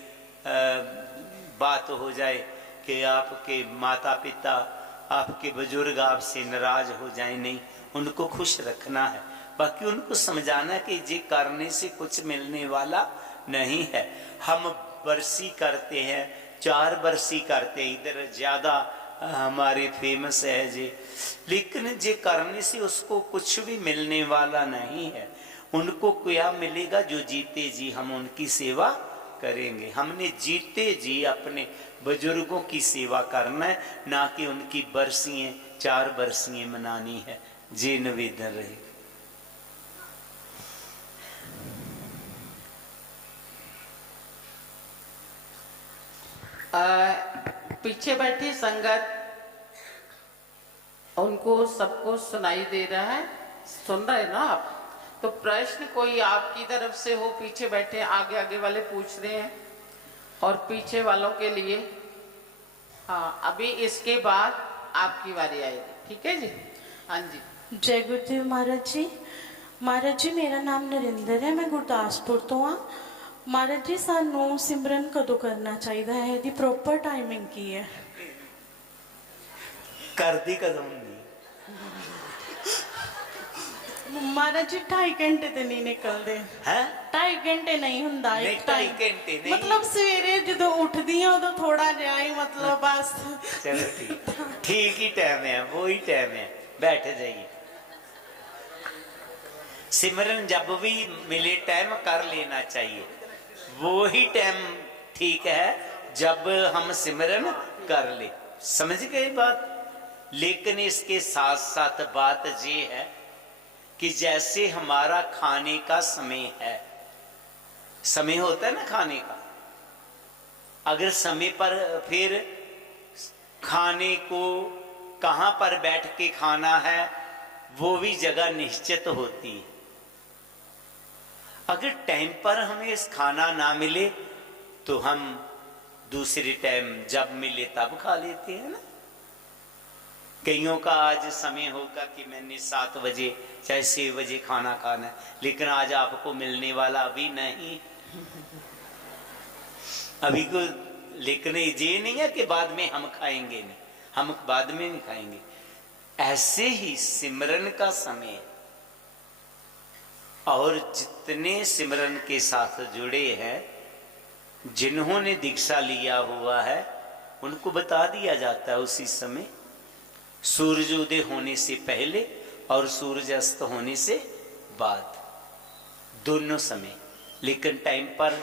बात हो जाए कि आपके माता पिता, आपके बुजुर्ग आपसे नाराज हो जाए। नहीं, उनको खुश रखना है। बाकी उनको समझाना कि ये करने से कुछ मिलने वाला नहीं है। हम बरसी करते हैं, 4 बरसी करते हैं, इधर ज्यादा हमारे फेमस है जी, लेकिन जे करने से उसको कुछ भी मिलने वाला नहीं है। उनको क्या मिलेगा? जो जीते जी हम उनकी सेवा करेंगे। हमने जीते जी अपने बुजुर्गों की सेवा करना है, ना कि उनकी बरसियां 4 बरसियां मनानी है। जी निवेदन रहे। पीछे बैठी संगत, उनको सबको सुनाई दे रहा है, सुन रहे ना आप? तो प्रश्न कोई आपकी तरफ से हो, पीछे बैठे आगे आगे वाले पूछ रहे हैं और पीछे वालों के लिए। हाँ, अभी इसके बाद आपकी बारी आएगी, ठीक है जी? हाँ जी। जय गुरुदेव महाराज जी। महाराज जी, मेरा नाम नरिंदर है, मैं गुरदासपुर तो हाँ। महाराज जी, सानू सिमरन कदों करना चाहिए है? दी प्रॉपर टाइमिंग की है? कर दी कदम नहीं महाराज जी, 2.5 घंटे तो नहीं निकलते है। 2.5 घंटे नहीं हुंदा नहीं, एक 2.5 टाइम। घंटे नहीं। मतलब सवेरे जो उठदी हां उदों थोड़ा जिहा ही, मतलब बस। चलो ठीक, ठीक ही टाइम है, वो ही टाइम है। बैठ जाइए। सिमरन जब भी मिले टाइम कर लेना चाहिए। वो ही टाइम ठीक है जब हम सिमरन कर ले। समझ गए बात? लेकिन इसके साथ साथ बात ये है कि जैसे हमारा खाने का समय है, समय होता है ना खाने का, अगर समय पर फिर खाने को कहां पर बैठ के खाना है वो भी जगह निश्चित होती है। अगर टाइम पर हमें इस खाना ना मिले तो हम दूसरे टाइम जब मिले तब खा लेते हैं ना। कईयों का आज समय होगा कि मैंने 7 बजे चाहे 6 बजे खाना खाना है, लेकिन आज आपको मिलने वाला अभी नहीं, अभी को। लेकिन ये नहीं है कि बाद में हम खाएंगे, नहीं, हम बाद में नहीं खाएंगे। ऐसे ही सिमरन का समय है। और जितने सिमरन के साथ जुड़े हैं, जिन्होंने दीक्षा लिया हुआ है, उनको बता दिया जाता है उसी समय, सूर्योदय होने से पहले और सूर्यास्त होने से बाद, दोनों समय। लेकिन टाइम पर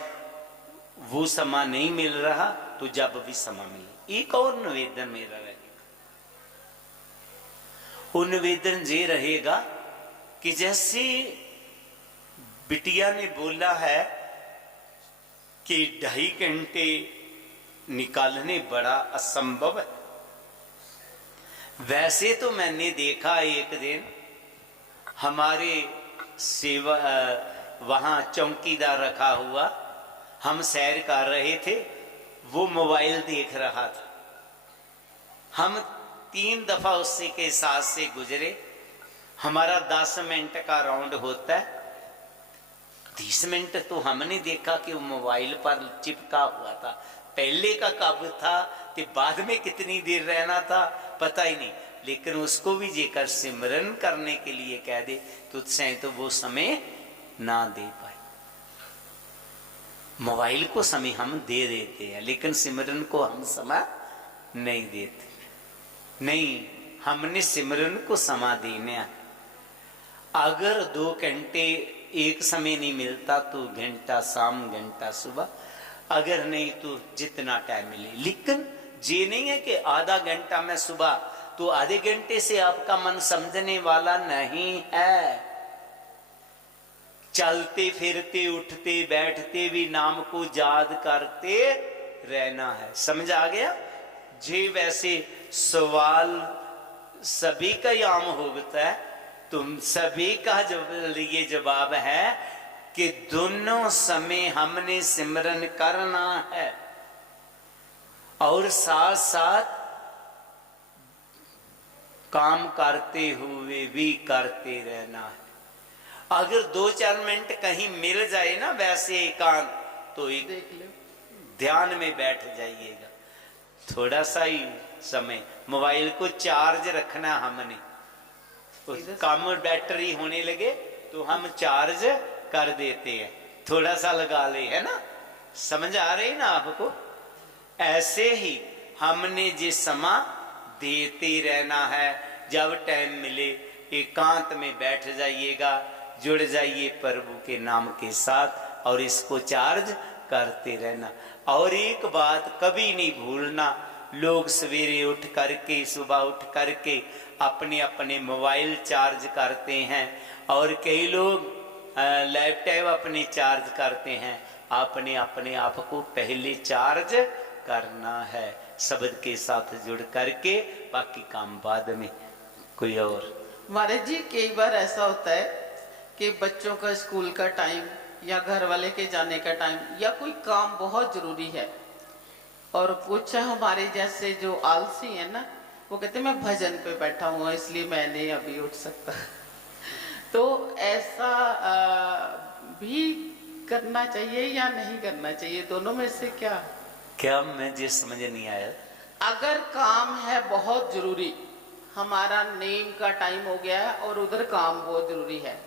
वो समय नहीं मिल रहा तो जब भी समय मिले। एक और निवेदन मेरा रहेगा, वो निवेदन ये रहेगा कि जैसे बिटिया ने बोला है कि 2.5 घंटे निकालने बड़ा असंभव है। वैसे तो मैंने देखा एक दिन हमारे सेवा वहां चौकीदार रखा हुआ, हम सैर कर रहे थे, वो मोबाइल देख रहा था। हम 3 दफा उससे के साथ से गुजरे। हमारा 10 मिनट का राउंड होता है, 30 मिनट तो हमने देखा कि वो मोबाइल पर चिपका हुआ था। पहले का कब था कि बाद में कितनी देर रहना था पता ही नहीं। लेकिन उसको भी जेकर सिमरन करने के लिए कह दे तुझसे तो वो समय ना दे पाए। मोबाइल को समय हम दे देते हैं, लेकिन सिमरन को हम समय नहीं देते। नहीं, हमने सिमरन को समय देना है। अगर 2 घंटे एक समय नहीं मिलता तो घंटा शाम, घंटा सुबह, अगर नहीं तो जितना टाइम मिले। लेकिन ये नहीं है कि आधा घंटा में सुबह, तो आधे घंटे से आपका मन समझने वाला नहीं है। चलते फिरते उठते बैठते भी नाम को याद करते रहना है। समझ आ गया जी? वैसे सवाल सभी का ही आम होता है, तुम सभी का ये जवाब है कि दोनों समय हमने सिमरन करना है और साथ साथ काम करते हुए भी करते रहना है। अगर 2-4 मिनट कहीं मिल जाए ना वैसे एकांत, तो एक देख लो। ध्यान में बैठ जाइएगा। थोड़ा सा ही समय मोबाइल को चार्ज रखना हमने, उस कम बैटरी होने लगे तो हम चार्ज कर देते हैं, थोड़ा सा लगा ले, है ना। समझ आ रही ना आपको। ऐसे ही हमने जिस समय देते रहना है, जब टाइम मिले एकांत में बैठ जाइएगा, जुड़ जाइए प्रभु के नाम के साथ और इसको चार्ज करते रहना। और एक बात कभी नहीं भूलना, लोग सवेरे उठ करके, सुबह उठ करके अपने अपने मोबाइल चार्ज करते हैं और कई लोग लैपटॉप अपने चार्ज करते हैं। आपने अपने आप को पहले चार्ज करना है शब्द के साथ जुड़ करके, बाकी काम बाद में। कोई और? महाराज जी कई बार ऐसा होता है कि बच्चों का स्कूल का टाइम या घर वाले के जाने का टाइम या कोई काम बहुत जरूरी है, और कुछ हमारे जैसे जो आलसी है ना, वो कहते मैं भजन पे बैठा हुआ इसलिए मैं नहीं अभी उठ सकता। तो ऐसा भी करना चाहिए या नहीं करना चाहिए? दोनों में से क्या? क्या मुझे समझ नहीं आया। अगर काम है बहुत जरूरी, हमारा नेम का टाइम हो गया है और उधर काम बहुत जरूरी है,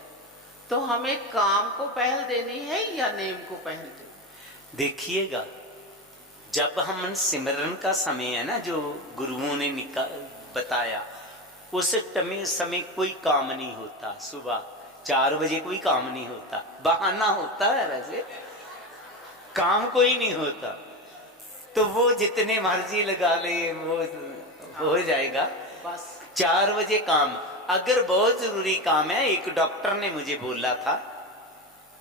तो हमें काम को पहल देनी है या नेम को पहल देनी? देखिएगा, जब हम सिमरन का समय है ना, जो गुरुओं ने बताया, उस समय कोई काम नहीं होता। सुबह 4 बजे कोई काम नहीं होता, बहाना होता है, वैसे काम कोई नहीं होता। तो वो जितने मर्जी लगा ले वो हो जाएगा। बस 4 बजे काम। अगर बहुत जरूरी काम है, एक डॉक्टर ने मुझे बोला था,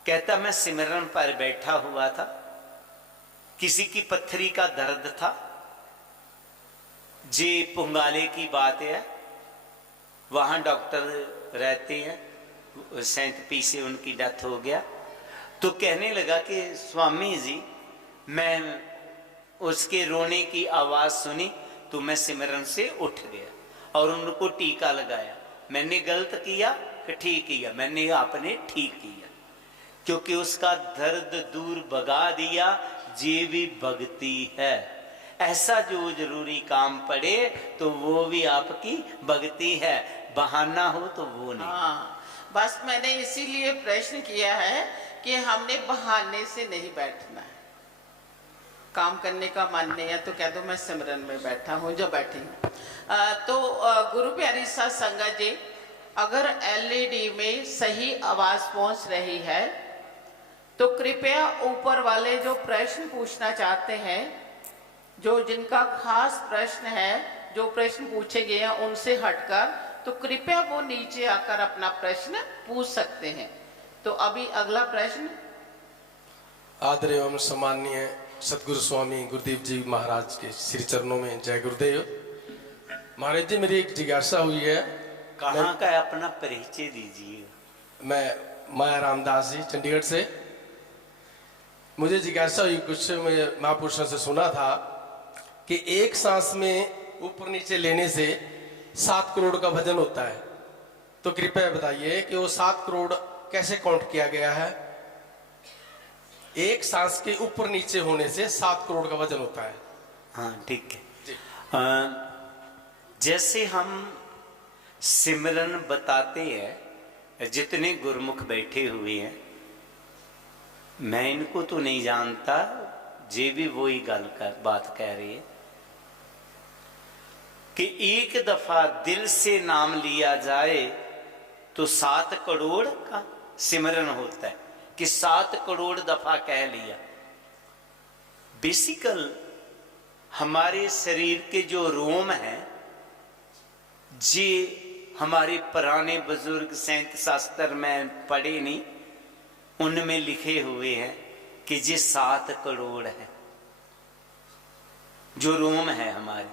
कहता मैं सिमरन पर बैठा हुआ था, किसी की पत्थरी का दर्द था, जे पुंगाले की बात है, वहां डॉक्टर रहते हैं, सेंट पी से उनकी डेथ हो गया। तो कहने लगा कि स्वामी जी, मैं उसके रोने की आवाज सुनी तो मैं सिमरन से उठ गया और उनको टीका लगाया। मैंने गलत किया कि ठीक किया? मैंने आपने ठीक किया, क्योंकि उसका दर्द दूर भगा दिया। ये भी भक्ति है। ऐसा जो जरूरी काम पड़े तो वो भी आपकी भक्ति है, बहाना हो तो वो नहीं। हाँ, बस मैंने इसीलिए प्रश्न किया है कि हमने बहाने से नहीं बैठना है। काम करने का मन नहीं है तो कह दो मैं सिमरन में बैठा हूँ, जो बैठी हूँ। तो गुरु प्यारी साध संगत जी, अगर एलईडी में सही आवाज पहुंच रही है तो कृपया ऊपर वाले जो प्रश्न पूछना चाहते हैं, जो जिनका खास प्रश्न है, जो प्रश्न पूछे गए हैं उनसे हटकर, तो कृपया वो नीचे आकर अपना प्रश्न पूछ सकते हैं। तो अभी अगला प्रश्न। आदरणीय एवं सम्माननीय सतगुरु स्वामी गुरुदेव जी महाराज के श्री चरणों में जय गुरुदेव। महाराज जी, मेरी एक जिज्ञासा हुई है। कहाँ का है, अपना परिचय दीजिए। मैं माया रामदास जी, चंडीगढ़ से। मुझे जिज्ञासा हुई, कुछ मैं महापुरुषों से सुना था कि एक सांस में ऊपर नीचे लेने से 7 करोड़ का वजन होता है। तो कृपया बताइए कि वो 7 करोड़ कैसे काउंट किया गया है? एक सांस के ऊपर नीचे होने से 7 करोड़ का वजन होता है। हाँ, ठीक है। जैसे हम सिमरन बताते हैं, जितने गुरुमुख बैठे हुए हैं, मैं इनको तो नहीं जानता, जे भी वही बात कह रही है कि एक दफा दिल से नाम लिया जाए तो 7 करोड़ का सिमरन होता है, कि 7 करोड़ दफा कह लिया। बेसिकल हमारे शरीर के जो रोम हैं, जे हमारे पुराने बुजुर्ग संत शास्त्र में पढ़े नहीं, उनमें लिखे हुए हैं कि ये 7 करोड़ है जो रोम है हमारे।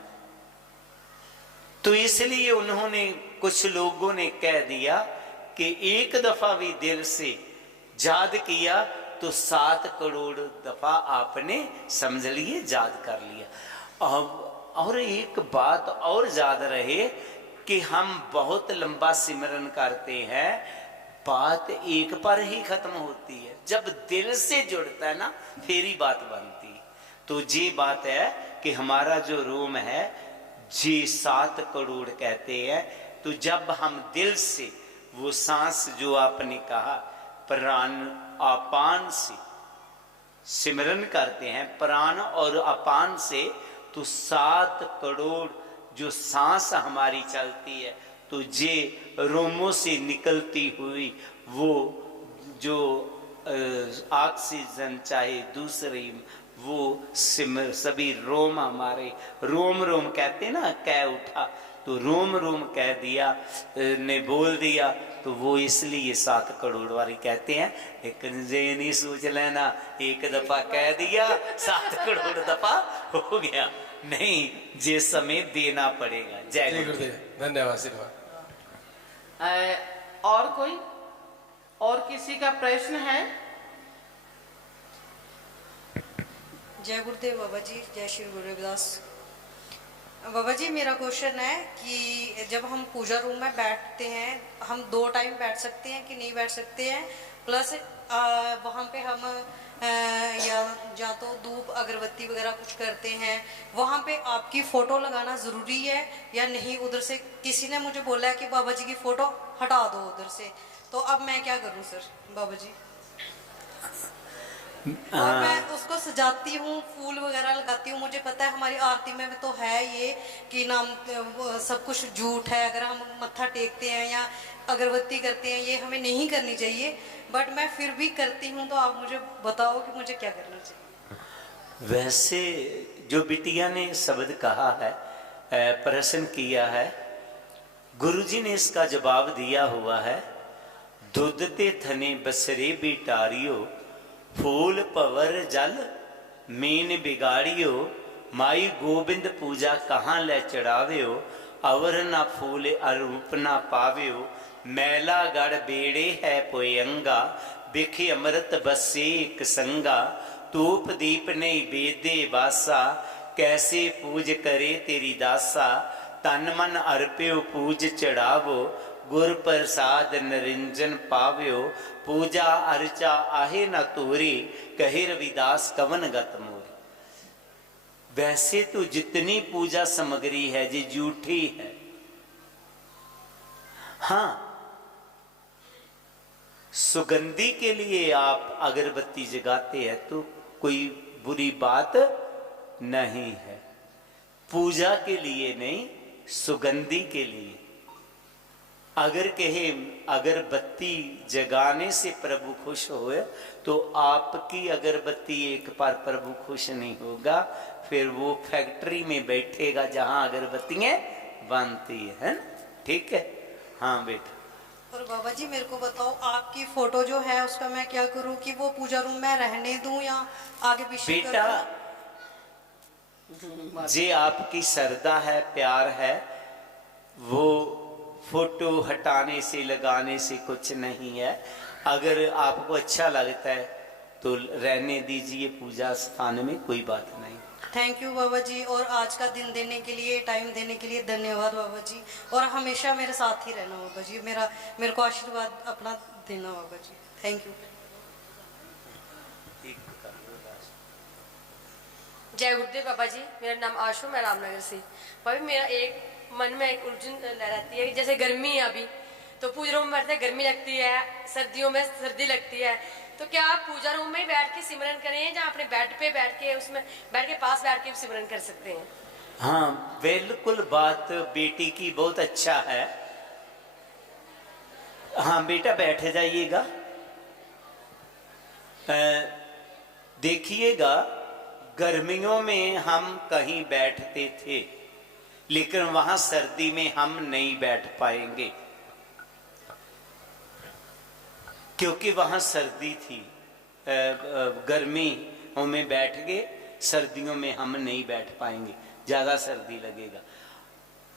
तो इसलिए उन्होंने, कुछ लोगों ने कह दिया कि एक दफा भी दिल से याद किया तो 7 करोड़ दफा आपने समझ लिए, याद कर लिया। अब और एक बात और याद रहे कि हम बहुत लंबा सिमरन करते हैं, बात एक पर ही खत्म होती है। जब दिल से जुड़ता है ना, फिर ही बात बनती है। तो ये बात है कि हमारा जो रोम है जी 7 करोड़ कहते हैं। तो जब हम दिल से वो सांस जो आपने कहा प्राण अपान से सिमरन करते हैं, प्राण और अपान से, तो 7 करोड़ जो सांस हमारी चलती है, तो ये रोमों से निकलती हुई वो जो ऑक्सीजन चाहे दूसरी वो सभी रोम हमारे रोम रोम कहते ना, कह उठा तो रोम रोम कह दिया ने बोल दिया, तो वो इसलिए 7 करोड़ वाली कहते हैं। लेकिन ये नहीं सोच लेना एक दफा कह दिया 7 करोड़ दफा हो गया, नहीं, जे समय देना पड़ेगा। जय जय गुरुदेव। गुरुदेव, धन्यवाद आशीर्वाद। और कोई और किसी का प्रश्न है? जय गुरुदेव बाबा जी, जय श्री गुरु रविदास बाबा जी। मेरा क्वेश्चन है कि जब हम पूजा रूम में बैठते हैं, हम 2 टाइम बैठ सकते हैं कि नहीं बैठ सकते हैं? प्लस वहाँ पे हम या तो धूप अगरबत्ती वगैरह कुछ करते हैं, वहाँ पे आपकी फ़ोटो लगाना ज़रूरी है या नहीं? उधर से किसी ने मुझे बोला है कि बाबा जी की फ़ोटो हटा दो उधर से, तो अब मैं क्या करूँ सर बाबा जी? और मैं उसको सजाती हूँ, फूल वगैरह लगाती हूँ। मुझे पता है हमारी आरती में तो है ये कि नाम सब कुछ झूठ है, अगर हम मत्था टेकते हैं या अगरबत्ती करते हैं, ये हमें नहीं करनी चाहिए, बट मैं फिर भी करती हूँ। तो आप मुझे बताओ कि मुझे क्या करना चाहिए? वैसे जो बिटिया ने शब्द कहा है, प्रश्न किया है, गुरुजी ने इसका जवाब दिया हुआ है। दुध ते थने बसरे बिटारियो, फूल पवर जल मीन बिगाड़ियो, माई गोबिंद पूजा कहाँ ले चढ़ाव्यो, अवर ना फूल अरूप ना पाव्यो, मैला गढ़ बेड़े है पोयंगा, बिखे अमृत बसे एक संगा, तूप दीप नहीं बेदे बासा, कैसे पूज करे तेरी दासा, तन मन अर्प्यो पूज चढ़ावो, गुर प्रसाद निरंजन पाव्यो, पूजा अर्चा आहे न तोरी, कहे रविदास कवन गत मोरी। वैसे तो जितनी पूजा सामग्री है जी झूठी है। हाँ, सुगंधी के लिए आप अगरबत्ती जगाते हैं तो कोई बुरी बात नहीं है, पूजा के लिए नहीं, सुगंधी के लिए। अगर कहे अगरबत्ती जगाने से प्रभु खुश होए, तो आपकी अगरबत्ती एक बार प्रभु खुश नहीं होगा, फिर वो फैक्ट्री में बैठेगा जहां अगरबत्तियां बनती है। ठीक है? हाँ बेटा। और बाबा जी मेरे को बताओ, आपकी फोटो जो है उसका मैं क्या करूं कि वो पूजा रूम में रहने दूं या आगे पीछे बेटा जे आपकी श्रद्धा है, प्यार है, वो फोटो हटाने से लगाने से कुछ नहीं है। अगर आपको अच्छा लगता है तो रहने दीजिए पूजा स्थान में, कोई बात नहीं। थैंक यू बाबा जी, और आज का दिन देने के लिए, टाइम देने के लिए धन्यवाद बाबा जी, और हमेशा मेरे साथ ही रहना बाबा जी, मेरे को आशीर्वाद अपना देना बाबा जी। Thank you. जय गुरुदेव बाबा जी, मेरा नाम आशु, मैं रामनगर से। बाबा मेरा एक मन में एक उलझन रहती है कि जैसे गर्मी है अभी, तो पूजा रूम में बैठते गर्मी लगती है, सर्दियों में सर्दी लगती है, तो क्या आप पूजा रूम में ही बैठ के सिमरन करें या अपने बेड पे बैठ के उसमें बैठ के पास बैठ के सिमरन कर सकते हैं? हाँ बिल्कुल, बात बेटी की बहुत अच्छा है। हाँ बेटा बैठ जाइएगा। देखिएगा, गर्मियों में हम कहीं बैठते थे, लेकिन वहां सर्दी में हम नहीं बैठ पाएंगे, क्योंकि वहां सर्दी थी। गर्मियों में बैठ गए, सर्दियों में हम नहीं बैठ पाएंगे, ज्यादा सर्दी लगेगा।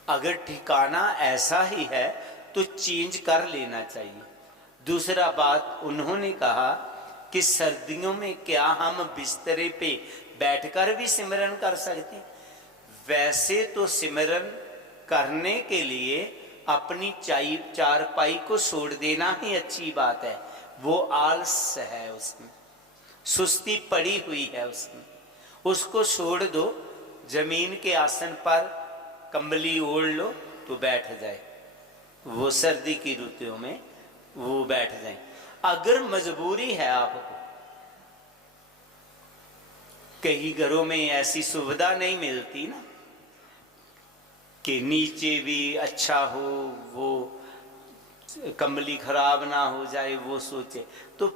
अगर ठिकाना ऐसा ही है तो चेंज कर लेना चाहिए। दूसरा बात, उन्होंने कहा कि सर्दियों में क्या हम बिस्तरे पे बैठकर भी सिमरन कर सकते हैं? वैसे तो सिमरन करने के लिए अपनी चारपाई को छोड़ देना ही अच्छी बात है। वो आलस है, उसमें सुस्ती पड़ी हुई है, उसमें उसको छोड़ दो। जमीन के आसन पर कंबली ओढ़ लो तो बैठ जाए, वो सर्दी की ऋतुओं में वो बैठ जाए। अगर मजबूरी है आपको, कई घरों में ऐसी सुविधा नहीं मिलती ना कि नीचे भी अच्छा हो, वो कंबली खराब ना हो जाए, वो सोचे, तो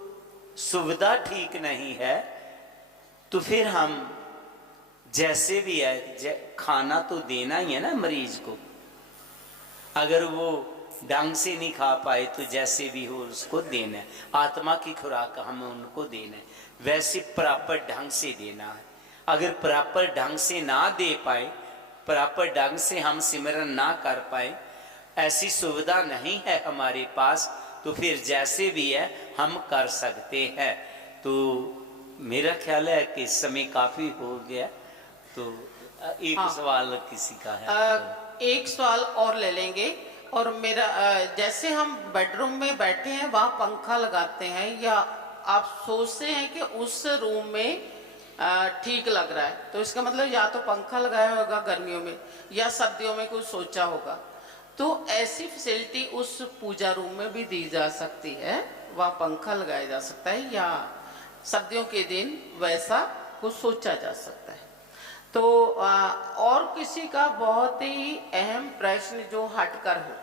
सुविधा ठीक नहीं है, तो फिर हम जैसे भी है खाना तो देना ही है ना मरीज को। अगर वो ढंग से नहीं खा पाए तो जैसे भी हो उसको देना है। आत्मा की खुराक हमें उनको देना है, वैसे प्रॉपर ढंग से देना है। अगर प्रॉपर ढंग से ना दे पाए, प्रॉपर ढंग से हम सिमरन ना कर पाए, ऐसी सुविधा नहीं है हमारे पास, तो फिर जैसे भी है हम कर सकते हैं। तो मेरा ख्याल है कि समय काफी हो गया, तो एक सवाल किसी का है। एक सवाल और ले लेंगे। और मेरा जैसे हम बेडरूम में बैठे हैं, वहाँ पंखा लगाते हैं, या आप सोचते हैं कि उस रूम में ठीक लग रहा है, तो इसका मतलब या तो पंखा लगाया होगा गर्मियों में या सर्दियों में कुछ सोचा होगा। तो ऐसी फैसिलिटी उस पूजा रूम में भी दी जा सकती है, वहाँ पंखा लगाया जा सकता है, या सर्दियों के दिन वैसा कुछ सोचा जा सकता है। तो और किसी का बहुत ही अहम प्रश्न जो हटकर हो,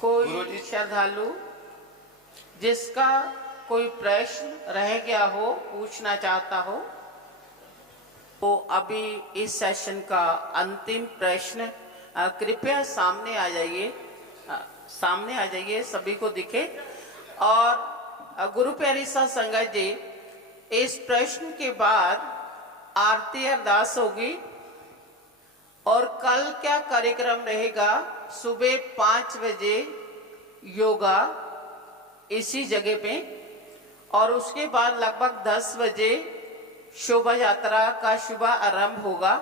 कोई श्रद्धालु जिसका कोई प्रश्न रह गया हो, पूछना चाहता हो, तो अभी इस सेशन का अंतिम प्रश्न कृपया सामने आ जाइए, सामने आ जाइए, सभी को दिखे। और गुरु प्यारी साध संगत जी, इस प्रश्न के बाद आरती अरदास होगी और कल क्या कार्यक्रम रहेगा, सुबह 5 बजे योगा इसी जगह पे, और उसके बाद लगभग 10 बजे शोभा यात्रा का शुभ आरंभ होगा।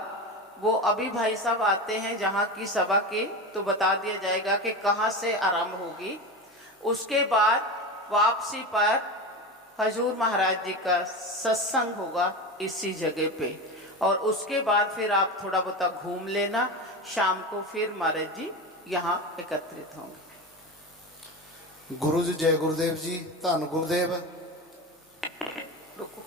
वो अभी भाई साहब आते हैं जहाँ की सभा के, तो बता दिया जाएगा कि कहाँ से आरंभ होगी। उसके बाद वापसी पर हजूर महाराज जी का सत्संग होगा इसी जगह पे, और उसके बाद फिर आप थोड़ा बहुत घूम लेना। शाम को फिर महाराज जी यहाँ एकत्रित होंगे। गुरु जी जय गुरुदेव जी, धन गुरुदेव। रुको,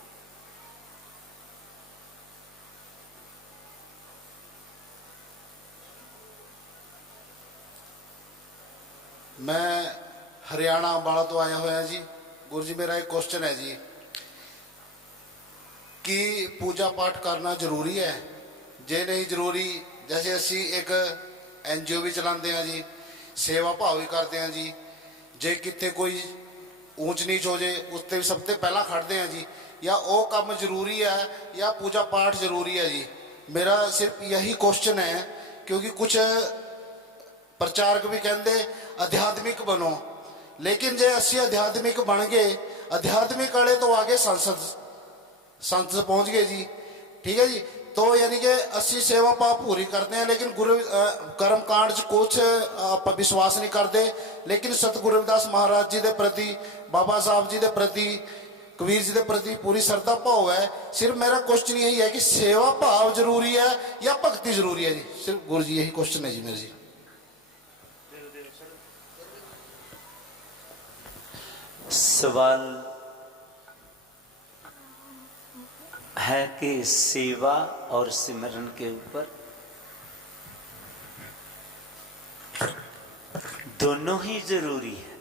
मैं हरियाणा अंबाला तो आया हुआ जी। गुरु जी मेरा एक क्वेश्चन है जी कि पूजा पाठ करना जरूरी है? जे नहीं जरूरी, जैसे असी एक NGO भी चलाते हैं जी, सेवा भाव भी करते हैं जी, जे कितने कोई ऊंच नीच हो जाए उससे भी सबसे पहला खड़ते हैं जी, या वो काम जरूरी है या पूजा पाठ जरूरी है जी? मेरा सिर्फ यही क्वेश्चन है, क्योंकि कुछ प्रचारक भी कहते आध्यात्मिक बनो, लेकिन जे असी आध्यात्मिक बन गए, आध्यात्मिक वाले तो आगे संसद पहुंच गए जी, ठीक है जी। तो यानी कि असी सेवा भाव पूरी करते हैं, लेकिन गुरु कर्म कांड च कुछ आप विश्वास नहीं करते, लेकिन सतगुरु रविदास महाराज जी के प्रति, बाबा साहब जी के प्रति, कबीर जी के प्रति पूरी श्रद्धा भाव है। सिर्फ मेरा क्वेश्चन यही है कि सेवा भाव जरूरी है या भक्ति जरूरी है जी? सिर्फ गुरु जी यही क्वेश्चन है जी मेरे जी। सवाल है कि सेवा और सिमरन के ऊपर दोनों ही जरूरी है।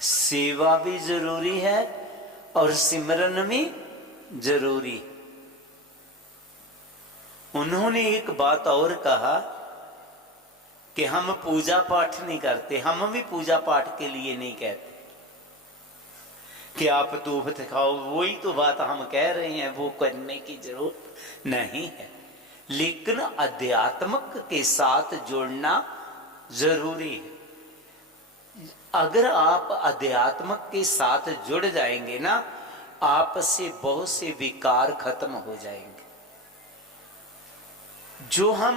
सेवा भी जरूरी है और सिमरन भी जरूरी। उन्होंने एक बात और कहा कि हम पूजा पाठ नहीं करते। हम भी पूजा पाठ के लिए नहीं कहते कि आप धूप दिखाओ, वही तो बात हम कह रहे हैं, वो करने की जरूरत नहीं है, लेकिन अध्यात्मक के साथ जुड़ना जरूरी है। अगर आप अध्यात्मक के साथ जुड़ जाएंगे ना, आपसे बहुत से विकार खत्म हो जाएंगे। जो हम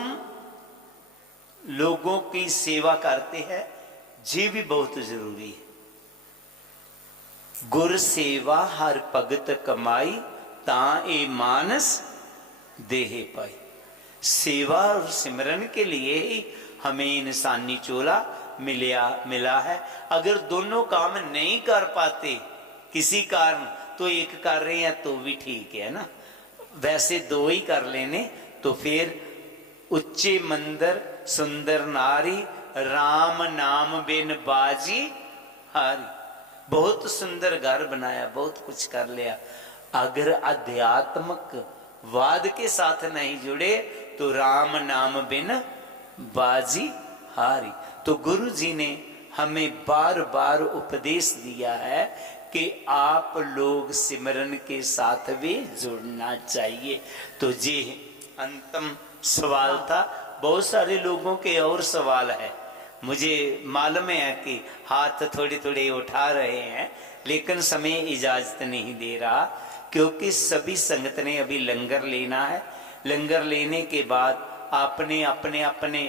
लोगों की सेवा करते हैं ये भी बहुत जरूरी है। गुर सेवा हर भगत कमाई ता ए मानस देहे पाई। सेवा और सिमरन के लिए ही हमें इंसानी चोला मिला है। अगर दोनों काम नहीं कर पाते किसी कारण, तो एक कर रहे हैं तो भी ठीक है ना, वैसे दो ही कर लेने तो फिर उच्चे मंदिर सुंदर नारी राम नाम बिन बाजी हारी। बहुत सुंदर घर बनाया, बहुत कुछ कर लिया, अगर आध्यात्मिक वाद के साथ नहीं जुड़े तो राम नाम बिन बाजी हारी। तो गुरु जी ने हमें बार बार उपदेश दिया है कि आप लोग सिमरन के साथ भी जुड़ना चाहिए। तो ये अंतिम सवाल था। बहुत सारे लोगों के और सवाल है, मुझे मालूम है कि हाथ थोड़े थोड़े उठा रहे हैं, लेकिन समय इजाजत नहीं दे रहा, क्योंकि सभी संगत ने अभी लंगर लेना है। लंगर लेने के बाद आपने अपने अपने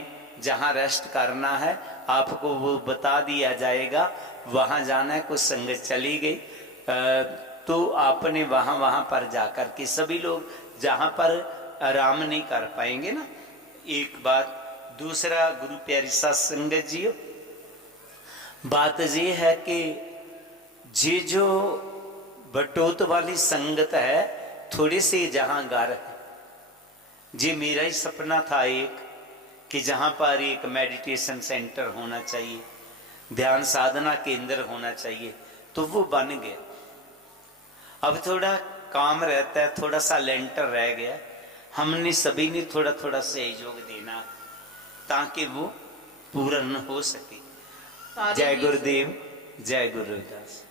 जहां रेस्ट करना है आपको वो बता दिया जाएगा, वहां जाना है। कुछ संगत चली गई तो आपने वहां पर जाकर के सभी लोग जहां पर आराम नहीं कर पाएंगे ना, एक बात। दूसरा, गुरु प्यारी साथ संगत जी, बात ये है कि ये जो बटोत वाली संगत है, थोड़े से जहां घर है, ये मेरा ही सपना था एक कि जहां पर एक मेडिटेशन सेंटर होना चाहिए, ध्यान साधना केंद्र होना चाहिए, तो वो बन गया। अब थोड़ा काम रहता है, थोड़ा सा लेंटर रह गया, हमने सभी ने थोड़ा थोड़ा सहयोग देना ताकि वो पूर्ण हो सके। जय गुरुदेव, जय गुरु रविदास।